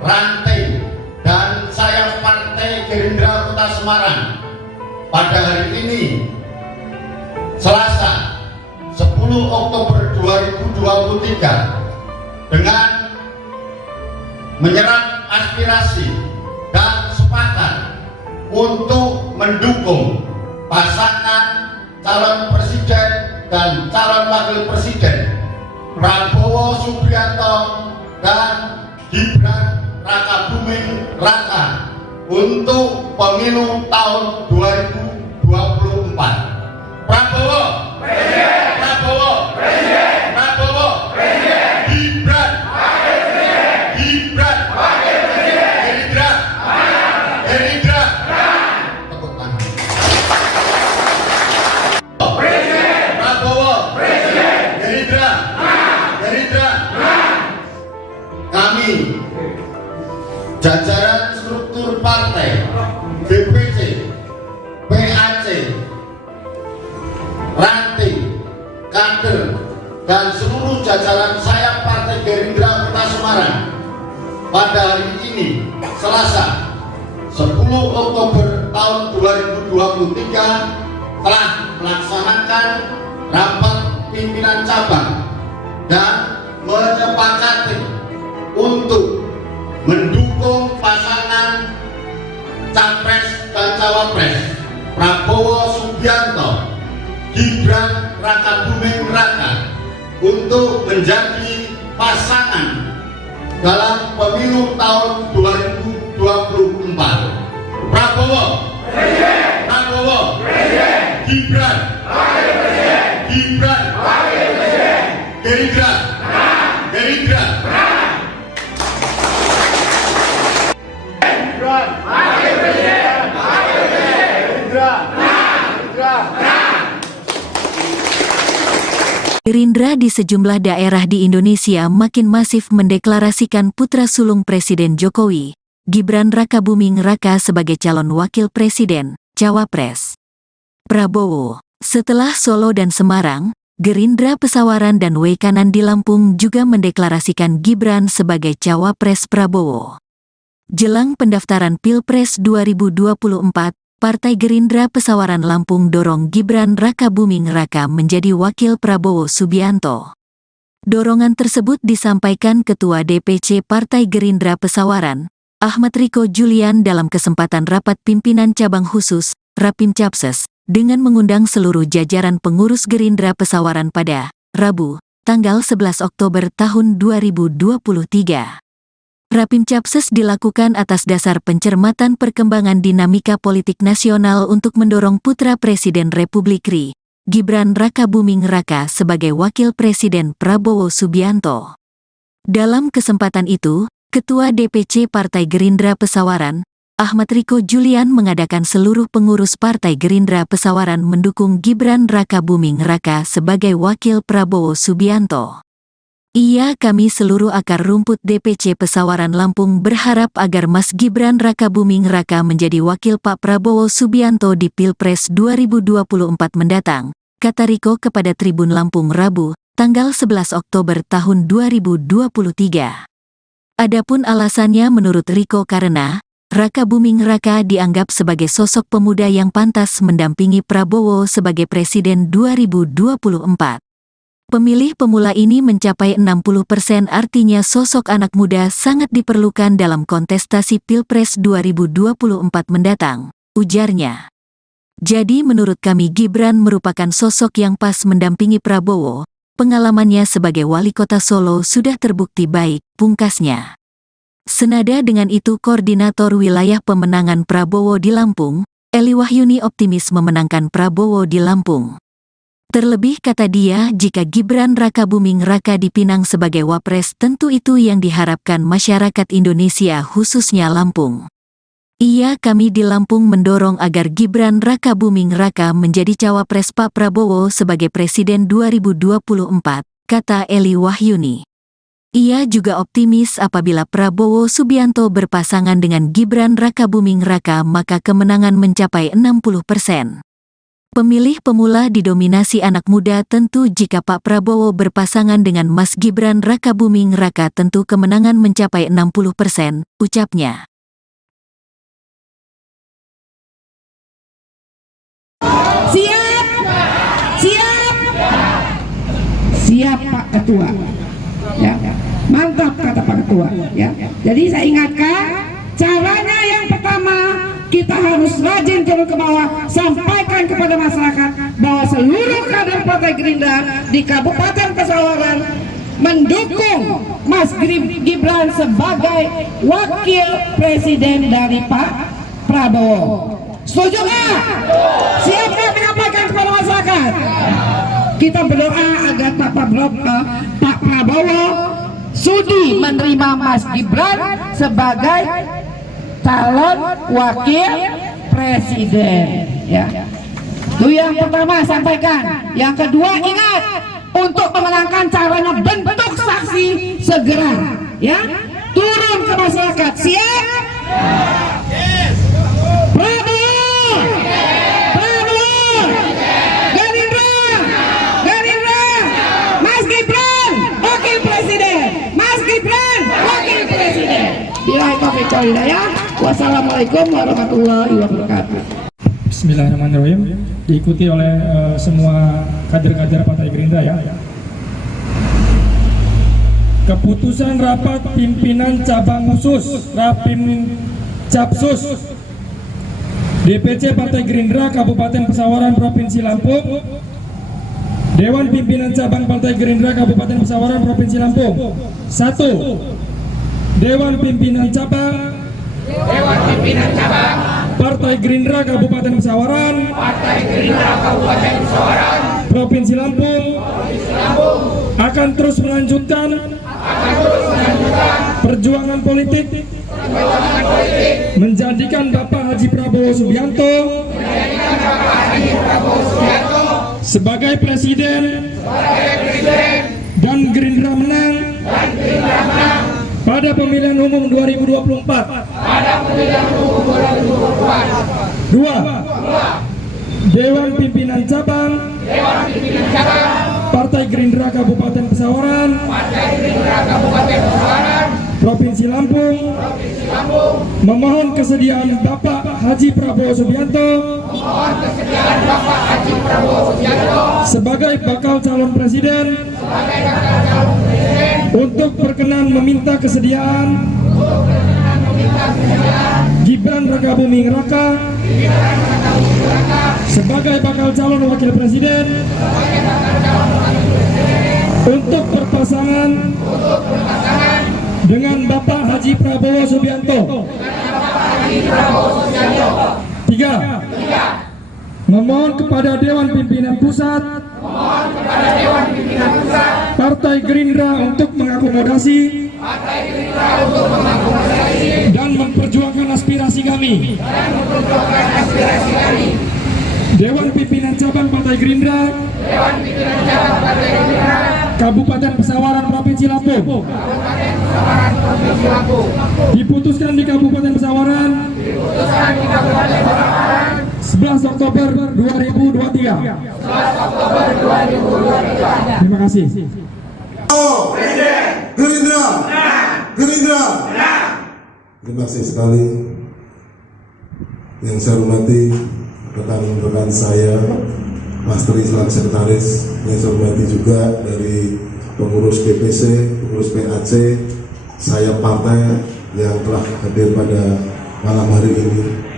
ranting, dan saya Partai Gerindra Kota Semarang pada hari ini Selasa 10 Oktober 2023 dengan menyerap aspirasi dan sepakat untuk mendukung pasangan calon presiden dan calon wakil presiden Prabowo Subianto dan Gibran Rakabuming Raka untuk pemilu tahun 2024. Prabowo Presiden, Prabowo Presiden, Prabowo Presiden, Gibran Wakil Presiden, Gibran Wakil Presiden, Gerindra Gerindra tepuk tangan. Presiden, Prabowo Presiden, Gerindra Gerindra. Kami jajaran struktur partai, DPC, PAC, ranting, kader, dan seluruh jajaran sayap Partai Gerindra Kota Semarang pada hari ini Selasa 10 Oktober tahun 2023 telah melaksanakan rapat pimpinan cabang dan menyepakati untuk mendukung pasangan Capres dan Cawapres Prabowo Subianto, Gibran Rakabuming Raka untuk menjadi pasangan dalam pemilu tahun 2024. Prabowo Presiden, Prabowo Presiden, Gibran Wakil Presiden, Gibran Wakil Presiden, Gerindra Gerindra Gibran Wakil Presiden, Wakil Presiden, Gerindra Gerindra. Gerindra di sejumlah daerah di Indonesia makin masif mendeklarasikan putra sulung Presiden Jokowi, Gibran Rakabuming Raka sebagai calon wakil presiden, Cawapres. Prabowo, setelah Solo dan Semarang, Gerindra Pesawaran dan Wekanan di Lampung juga mendeklarasikan Gibran sebagai Cawapres Prabowo. Jelang pendaftaran Pilpres 2024, Partai Gerindra Pesawaran Lampung dorong Gibran Rakabuming Raka menjadi wakil Prabowo Subianto. Dorongan tersebut disampaikan Ketua DPC Partai Gerindra Pesawaran, Ahmad Riko Julian dalam kesempatan rapat pimpinan cabang khusus, Rapim Capses, dengan mengundang seluruh jajaran pengurus Gerindra Pesawaran pada Rabu, tanggal 11 Oktober tahun 2023. Rapim Capses dilakukan atas dasar pencermatan perkembangan dinamika politik nasional untuk mendorong putra Presiden Republik RI, Gibran Rakabuming Raka sebagai wakil Presiden Prabowo Subianto. Dalam kesempatan itu, Ketua DPC Partai Gerindra Pesawaran, Ahmad Riko Julian mengadakan seluruh pengurus Partai Gerindra Pesawaran mendukung Gibran Rakabuming Raka sebagai wakil Prabowo Subianto. Kami seluruh akar rumput DPC Pesawaran Lampung berharap agar Mas Gibran Rakabuming Raka menjadi wakil Pak Prabowo Subianto di Pilpres 2024 mendatang, kata Riko kepada Tribun Lampung Rabu, tanggal 11 Oktober tahun 2023. Adapun alasannya menurut Riko karena Rakabuming Raka dianggap sebagai sosok pemuda yang pantas mendampingi Prabowo sebagai Presiden 2024. Pemilih pemula ini mencapai 60%, artinya sosok anak muda sangat diperlukan dalam kontestasi Pilpres 2024 mendatang, ujarnya. Jadi menurut kami Gibran merupakan sosok yang pas mendampingi Prabowo, pengalamannya sebagai wali kota Solo sudah terbukti baik, pungkasnya. Senada dengan itu Koordinator Wilayah Pemenangan Prabowo di Lampung, Eli Wahyuni optimis memenangkan Prabowo di Lampung. Terlebih kata dia, jika Gibran Rakabuming Raka dipinang sebagai Wapres tentu itu yang diharapkan masyarakat Indonesia khususnya Lampung. Kami di Lampung mendorong agar Gibran Rakabuming Raka menjadi cawapres Pak Prabowo sebagai Presiden 2024, kata Eli Wahyuni. Ia juga optimis apabila Prabowo Subianto berpasangan dengan Gibran Rakabuming Raka maka kemenangan mencapai 60%. Pemilih pemula didominasi anak muda, tentu jika Pak Prabowo berpasangan dengan Mas Gibran Rakabuming Raka tentu kemenangan mencapai 60%, ucapnya. Siap? Siap? Siap Pak Ketua. Ya, mantap kata Pak Ketua. Ya, jadi saya ingatkan, caranya yang pertama kita harus rajin turun ke bawah, sampaikan kepada masyarakat bahwa seluruh kader Partai Gerindra di Kabupaten Pesawaran mendukung Mas Gibran sebagai wakil presiden dari Pak Prabowo. Setuju nggak? Siap nggak menyampaikan kepada masyarakat? Kita berdoa agar Pak Prabowo sudi menerima Mas Gibran sebagai calon wakil presiden. Ya. Itu yang pertama sampaikan. Yang kedua ingat, untuk memenangkan caranya bentuk saksi segera. Ya, turun ke masyarakat. Siap? Prabowo! Wassalamualaikum warahmatullahi wabarakatuh. Bismillahirrahmanirrahim. Diikuti oleh semua kader-kader Partai Gerindra ya. Keputusan rapat pimpinan cabang khusus Rapim Capsus DPC Partai Gerindra Kabupaten Pesawaran Provinsi Lampung. Dewan Pimpinan Cabang Partai Gerindra Kabupaten Pesawaran Provinsi Lampung. 1. Dewan Pimpinan Cabang Partai Gerindra Kabupaten Pesawaran Provinsi Lampung akan terus melanjutkan perjuangan politik menjadikan Bapak Haji Prabowo Subianto sebagai presiden dan Gerindra menang pada pemilihan umum 2024. 2. Dewan Pimpinan Cabang Partai Gerindra Kabupaten Pesawaran Provinsi Lampung memohon kesediaan Bapak Haji Prabowo Subianto sebagai bakal calon presiden untuk berkenan meminta kesediaan Gibran Rakabuming Raka sebagai bakal calon wakil presiden untuk berpasangan dengan Bapak Haji Prabowo Subianto. 3. Memohon kepada Dewan Pimpinan Pusat Partai Gerindra untuk mengakomodasi dan memperjuangkan aspirasi kami. Dewan Pimpinan Cabang Partai Gerindra Kabupaten Pesawaran Provinsi Lampung diputuskan di Kabupaten Pesawaran 11 Oktober 2023. Terima kasih. Gerindra. Terima kasih sekali. Yang saya hormati rekan-rekan saya, Master Islam Sekretaris, yang saya hormati juga dari pengurus DPC, pengurus PAC, saya partai yang telah hadir pada malam hari ini.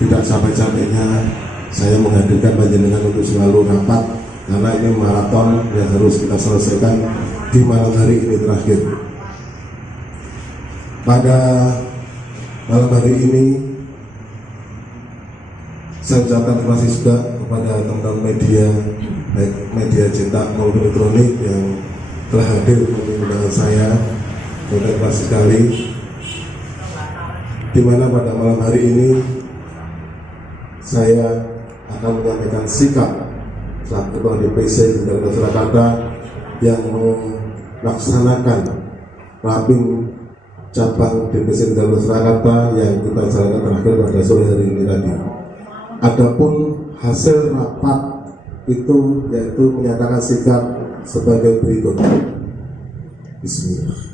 Tidak capek-capeknya saya menghadirkan panjenengan untuk selalu rapat, karena ini maraton yang harus kita selesaikan di malam hari ini terakhir. Pada malam hari ini saya ucapkan terima kasih juga kepada teman-teman media, baik media cetak maupun elektronik yang telah hadir untuk undangan saya. Terima kasih sekali. di mana pada malam hari ini saya akan menyampaikan sikap selaku Ketua DPC Gerindra Surakarta yang melaksanakan rapim cabang DPC Gerindra Surakarta yang kita jalankan terakhir pada sore hari ini tadi. Adapun hasil rapat itu yaitu menyatakan sikap sebagai berikut. Bismillah.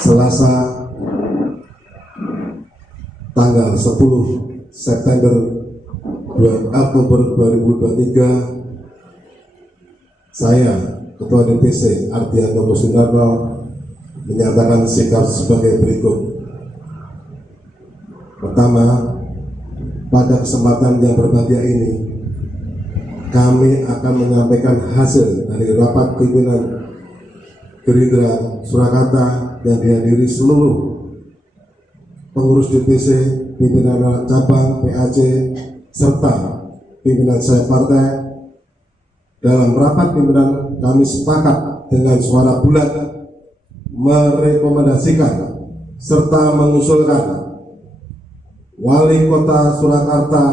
Selasa tanggal 10 September 2 Oktober 2023, saya Ketua DPC Ardianto Kussunarno menyatakan sikap sebagai berikut. Pertama, pada kesempatan yang berbahagia ini, kami akan menyampaikan hasil dari rapat pimpinan Gerindra Surakarta yang dihadiri seluruh pengurus DPC, pimpinan cabang, PAC, serta pimpinan saya partai. Dalam rapat pimpinan kami sepakat dengan suara bulat merekomendasikan serta mengusulkan Wali Kota Surakarta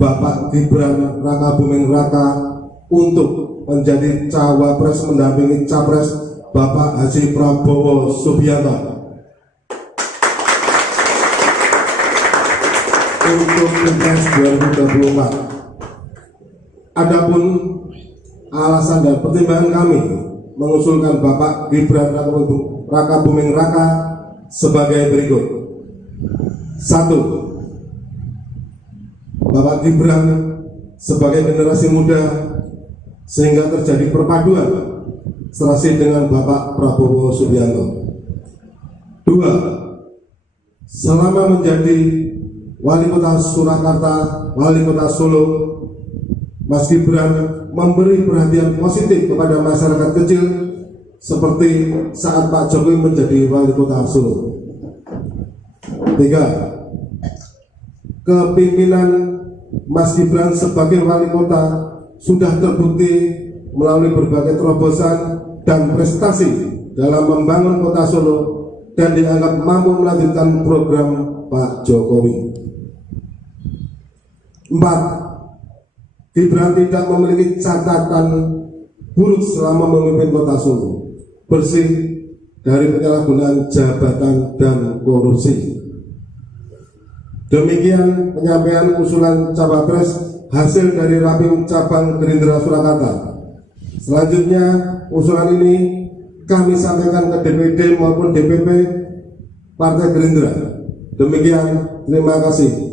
Bapak Gibran Rakabuming Raka untuk menjadi cawapres mendampingi capres Bapak Haji Prabowo Subianto untuk Pilpres 2024. Adapun alasan dan pertimbangan kami mengusulkan Bapak Gibran Rakabuming Raka sebagai berikut. 1. Bapak Gibran sebagai generasi muda sehingga terjadi perpaduan serasi dengan Bapak Prabowo Subianto. 2. Selama menjadi Wali Kota Surakarta, Wali Kota Solo, Mas Gibran memberi perhatian positif kepada masyarakat kecil seperti saat Pak Jokowi menjadi Wali Kota Solo. 3. Kepimpinan Mas Gibran sebagai Wali Kota sudah terbukti melalui berbagai terobosan dan prestasi dalam membangun Kota Solo dan dianggap mampu melanjutkan program Pak Jokowi. 4. Gibran tidak memiliki catatan buruk selama memimpin Kota Solo, bersih dari penyalahgunaan jabatan dan korupsi. Demikian penyampaian usulan cawapres hasil dari rapim cabang Gerindra Surakarta. Selanjutnya usulan ini kami sampaikan ke DPD maupun DPP Partai Gerindra. Demikian, terima kasih.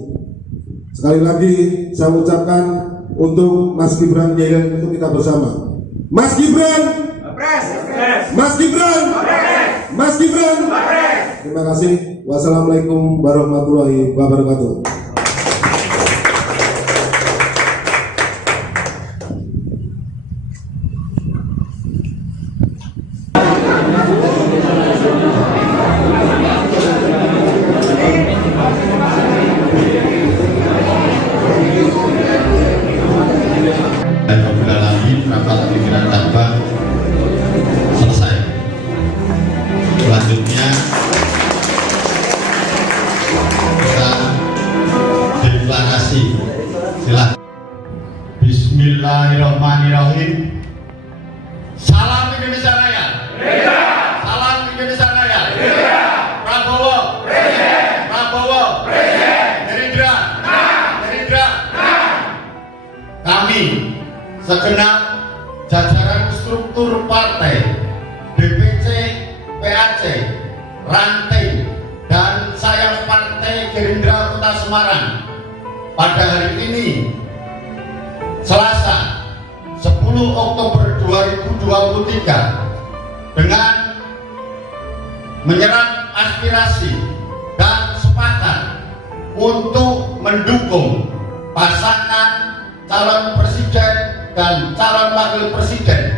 Sekali lagi saya ucapkan untuk Mas Gibran Yaya untuk kita bersama. Mas Gibran, Mas Gibran, Mas Gibran. Terima kasih. Wassalamualaikum warahmatullahi wabarakatuh. Dan beberapa lagi rapat pimpinan cabang selesai. Selanjutnya kita deklarasi. Silakan. Bismillahirrahmanirrahim. Salam Indonesia Raya. Salam Indonesia Raya. Prabowo. Prabowo. Gerindra. Gerindra. Kami segenap jajaran struktur partai, DPC, PAC, ranting, dan sayap Partai Gerindra Kota Semarang pada hari ini, Selasa 10 Oktober 2023, dengan menyerap aspirasi dan sepakat untuk mendukung pasangan calon presiden dan calon wakil presiden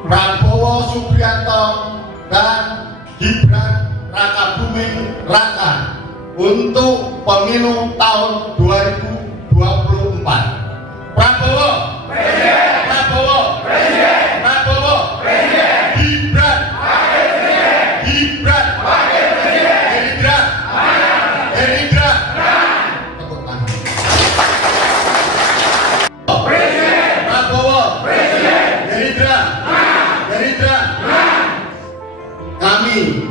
Prabowo Subianto dan Gibran Rakabuming Raka untuk pemilu tahun 2024. Prabowo Presiden, Prabowo Presiden, Prabowo Presiden, Gibran Wakil Presiden, kami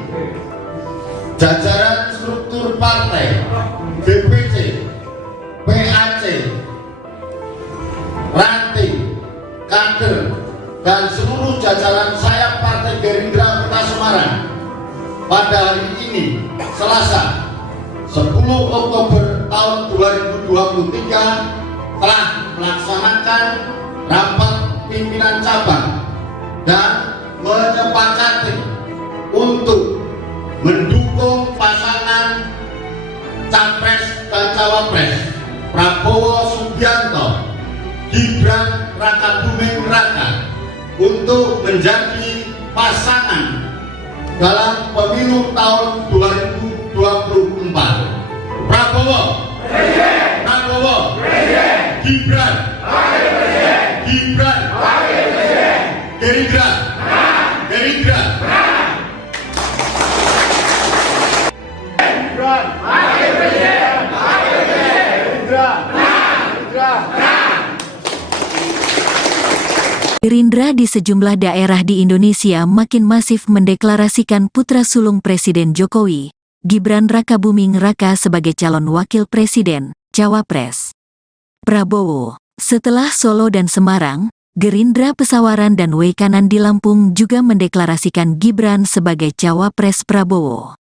jajaran struktur partai, DPC, PAC, ranting, kader, dan seluruh jajaran sayap Partai Gerindra Kota Semarang pada hari ini, Selasa 10 Oktober tahun 2023 telah melaksanakan rapat pimpinan cabang dan menyepakati untuk mendukung pasangan Capres dan Cawapres Prabowo Subianto, Gibran Rakabuming Raka untuk menjadi pasangan dalam pemilu tahun 2024. Prabowo, Presiden. Prabowo, Presiden. Gibran, Presiden. Gibran, Presiden. Gerindra, Gerindra. Gibran, Presiden. Gerindra, Gerindra. Gerindra di sejumlah daerah di Indonesia makin masif mendeklarasikan putra sulung Presiden Jokowi, Gibran Rakabuming Raka sebagai calon wakil presiden, Cawapres. Prabowo, setelah Solo dan Semarang, Gerindra Pesawaran dan Wekanan di Lampung juga mendeklarasikan Gibran sebagai Cawapres Prabowo.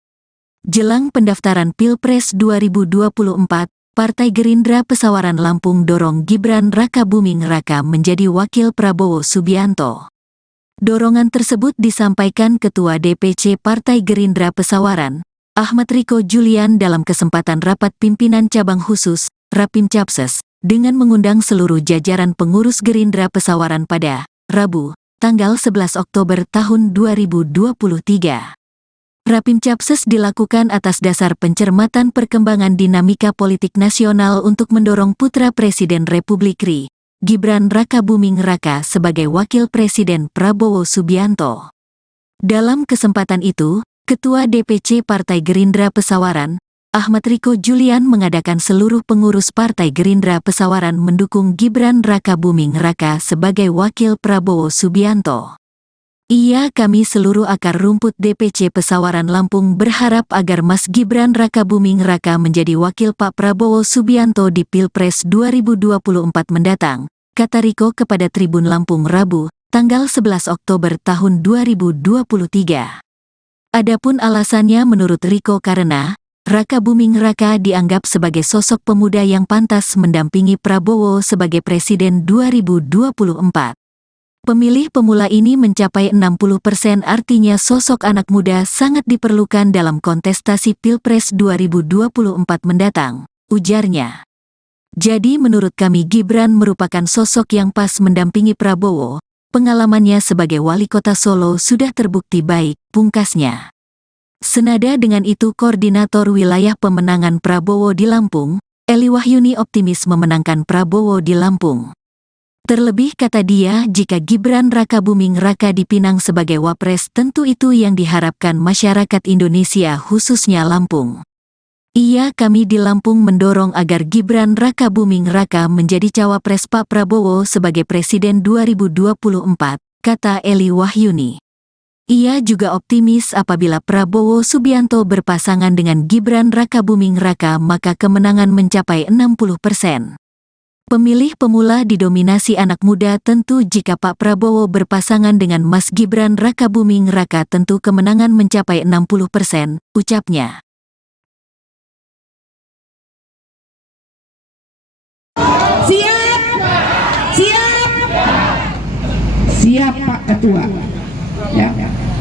Jelang pendaftaran Pilpres 2024, Partai Gerindra Pesawaran Lampung dorong Gibran Rakabuming Raka menjadi wakil Prabowo Subianto. Dorongan tersebut disampaikan Ketua DPC Partai Gerindra Pesawaran, Ahmad Riko Julian dalam kesempatan rapat pimpinan cabang khusus, Rapim Capses, dengan mengundang seluruh jajaran pengurus Gerindra Pesawaran pada Rabu, tanggal 11 Oktober tahun 2023. Rapim Capses dilakukan atas dasar pencermatan perkembangan dinamika politik nasional untuk mendorong putra Presiden Republik RI, Gibran Rakabuming Raka sebagai wakil Presiden Prabowo Subianto. Dalam kesempatan itu, Ketua DPC Partai Gerindra Pesawaran, Ahmad Riko Julian mengadakan seluruh pengurus Partai Gerindra Pesawaran mendukung Gibran Rakabuming Raka sebagai wakil Prabowo Subianto. Kami seluruh akar rumput DPC Pesawaran Lampung berharap agar Mas Gibran Rakabuming Raka menjadi wakil Pak Prabowo Subianto di Pilpres 2024 mendatang, kata Riko kepada Tribun Lampung Rabu, tanggal 11 Oktober tahun 2023. Adapun alasannya menurut Riko karena Rakabuming Raka dianggap sebagai sosok pemuda yang pantas mendampingi Prabowo sebagai Presiden 2024. Pemilih pemula ini mencapai 60%, artinya sosok anak muda sangat diperlukan dalam kontestasi Pilpres 2024 mendatang, ujarnya. Jadi menurut kami Gibran merupakan sosok yang pas mendampingi Prabowo, pengalamannya sebagai wali kota Solo sudah terbukti baik, pungkasnya. Senada dengan itu Koordinator Wilayah Pemenangan Prabowo di Lampung, Eli Wahyuni optimis memenangkan Prabowo di Lampung. Terlebih kata dia, jika Gibran Rakabuming Raka dipinang sebagai Wapres tentu itu yang diharapkan masyarakat Indonesia khususnya Lampung. Kami di Lampung mendorong agar Gibran Rakabuming Raka menjadi Cawapres Pak Prabowo sebagai Presiden 2024, kata Eli Wahyuni. Ia juga optimis apabila Prabowo Subianto berpasangan dengan Gibran Rakabuming Raka maka kemenangan mencapai 60%. Pemilih pemula didominasi anak muda, tentu jika Pak Prabowo berpasangan dengan Mas Gibran Rakabuming Raka tentu kemenangan mencapai 60%, ucapnya. Siap? Siap? Siap Pak Ketua. Ya,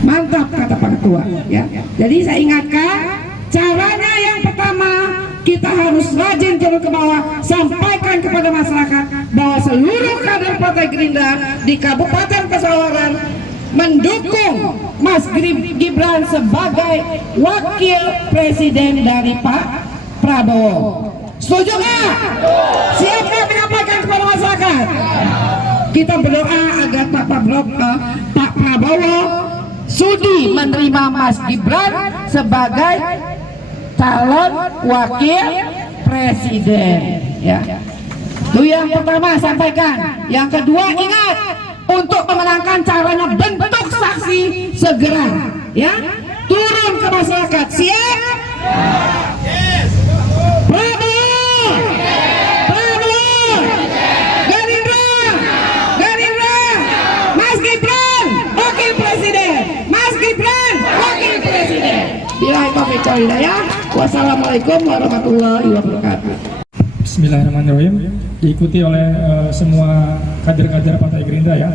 mantap kata Pak Ketua. Ya, jadi saya ingatkan, caranya yang pertama kita harus rajin turun ke bawah, sampaikan kepada masyarakat bahwa seluruh kader Partai Gerindra di Kabupaten Pesawaran mendukung Mas Gibran sebagai wakil presiden dari Pak Prabowo. Setuju nggak? Siap nggak menyampaikan kepada masyarakat? Kita berdoa agar Pak Prabowo sudi menerima Mas Gibran sebagai calon wakil presiden, ya. Itu yang pertama sampaikan. Yang kedua ingat, untuk memenangkan caranya bentuk saksi segera, ya. Itu masyarakat. Siap? Prabowo! Prabowo! Gerindra! Gerindra! Mas Gibran! Wakil Presiden! Mas Gibran! Wakil Presiden! Bilahi taufiq wal hidayah. Wassalamualaikum warahmatullahi wabarakatuh. Bismillahirrahmanirrahim. Diikuti oleh semua kader-kader Partai Gerindra ya.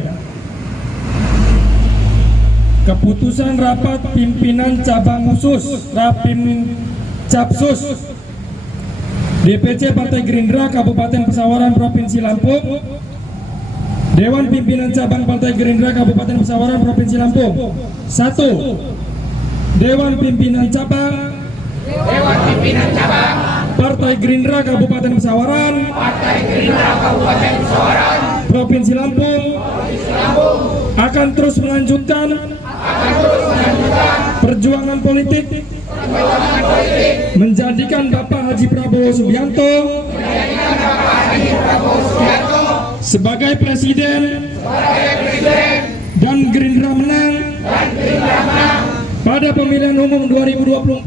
Keputusan rapat pimpinan cabang khusus Rapim Capsus DPC Partai Gerindra Kabupaten Pesawaran Provinsi Lampung, Dewan Pimpinan Cabang Partai Gerindra Kabupaten Pesawaran Provinsi Lampung. 1. Dewan Pimpinan Cabang Partai Gerindra Kabupaten Pesawaran Provinsi Lampung akan terus melanjutkan perjuangan politik menjadikan Bapak Haji Prabowo Subianto sebagai Presiden dan Gerindra menang pada pemilihan umum 2024.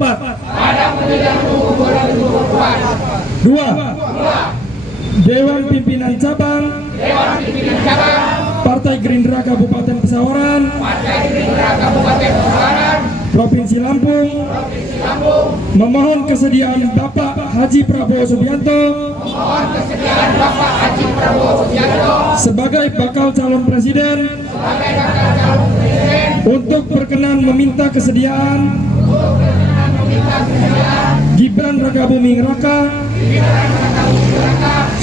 2. Dewan Pimpinan Cabang Partai Gerindra Kabupaten Pesawaran Provinsi Lampung memohon kesediaan Bapak Haji Prabowo Subianto sebagai bakal calon presiden untuk berkenan meminta kesediaan Gibran Rakabuming Raka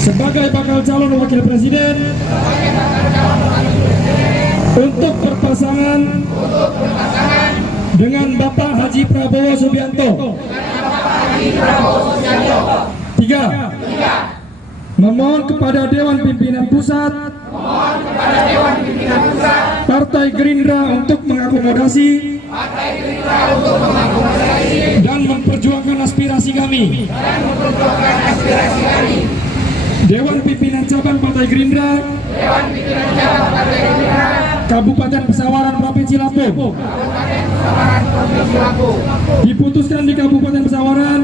sebagai bakal calon wakil presiden untuk berpasangan dengan Bapak Haji Prabowo Subianto. 3. Memohon kepada Dewan Pimpinan Pusat Partai Gerindra untuk mengakomodasi dan memperjuangkan aspirasi kami. Dewan Pimpinan Cabang Partai Gerindra Kabupaten Pesawaran Provinsi Lampung diputuskan di Kabupaten Pesawaran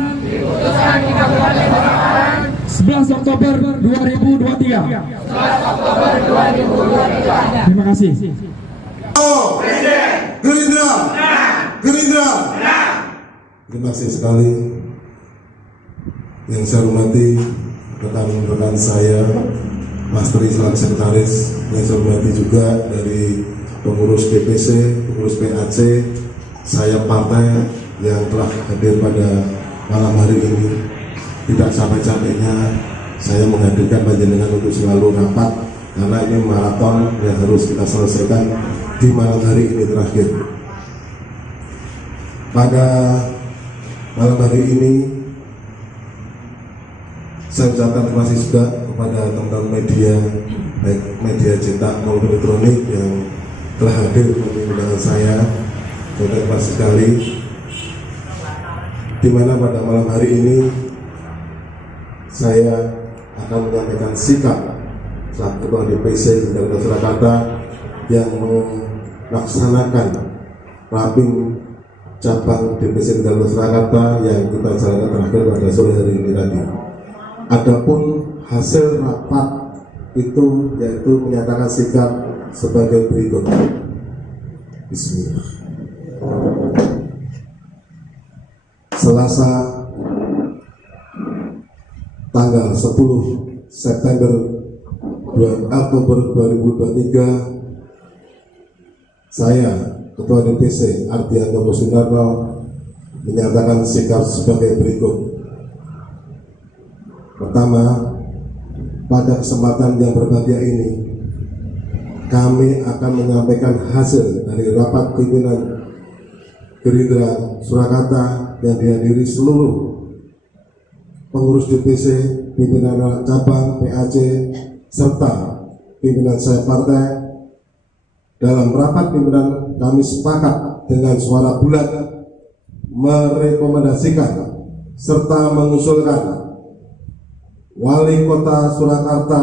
11 Oktober 2023. Terima kasih. Gerindra, Gerindra. Terima kasih sekali. Yang saya hormati rekan-rekan saya, Master Islam Sekretaris, yang saya hormati juga dari pengurus DPC, pengurus PAC, saya partai yang telah hadir pada malam hari ini. Tidak capek-capeknya saya menghadirkan panjenengan untuk selalu rapat karena ini maraton yang harus kita selesaikan di malam hari ini terakhir. Pada malam hari ini saya ucapkan terima kasih juga kepada teman-teman media, baik media cetak maupun elektronik yang telah hadir memenuhi undangan saya. Terima kasih sekali. Di mana pada malam hari ini saya akan menyampaikan sikap selaku Ketua DPC dan Surakarta yang melaksanakan rapim cabang DPC dan Surakarta yang kita jalankan terakhir pada sore hari ini tadi. Adapun hasil rapat itu yaitu menyatakan sikap sebagai berikut. Bismillah. Selasa tanggal 10 September Oktober 2023, saya Ketua DPC Ardianto Sunarno menyatakan sikap sebagai berikut. Pertama, pada kesempatan yang berbahagia ini kami akan menyampaikan hasil dari rapat pimpinan Gerindra Surakarta yang dihadiri seluruh pengurus DPC, pimpinan cabang, PAC, serta pimpinan saya partai. Dalam rapat pimpinan kami sepakat dengan suara bulat merekomendasikan serta mengusulkan Wali Kota Surakarta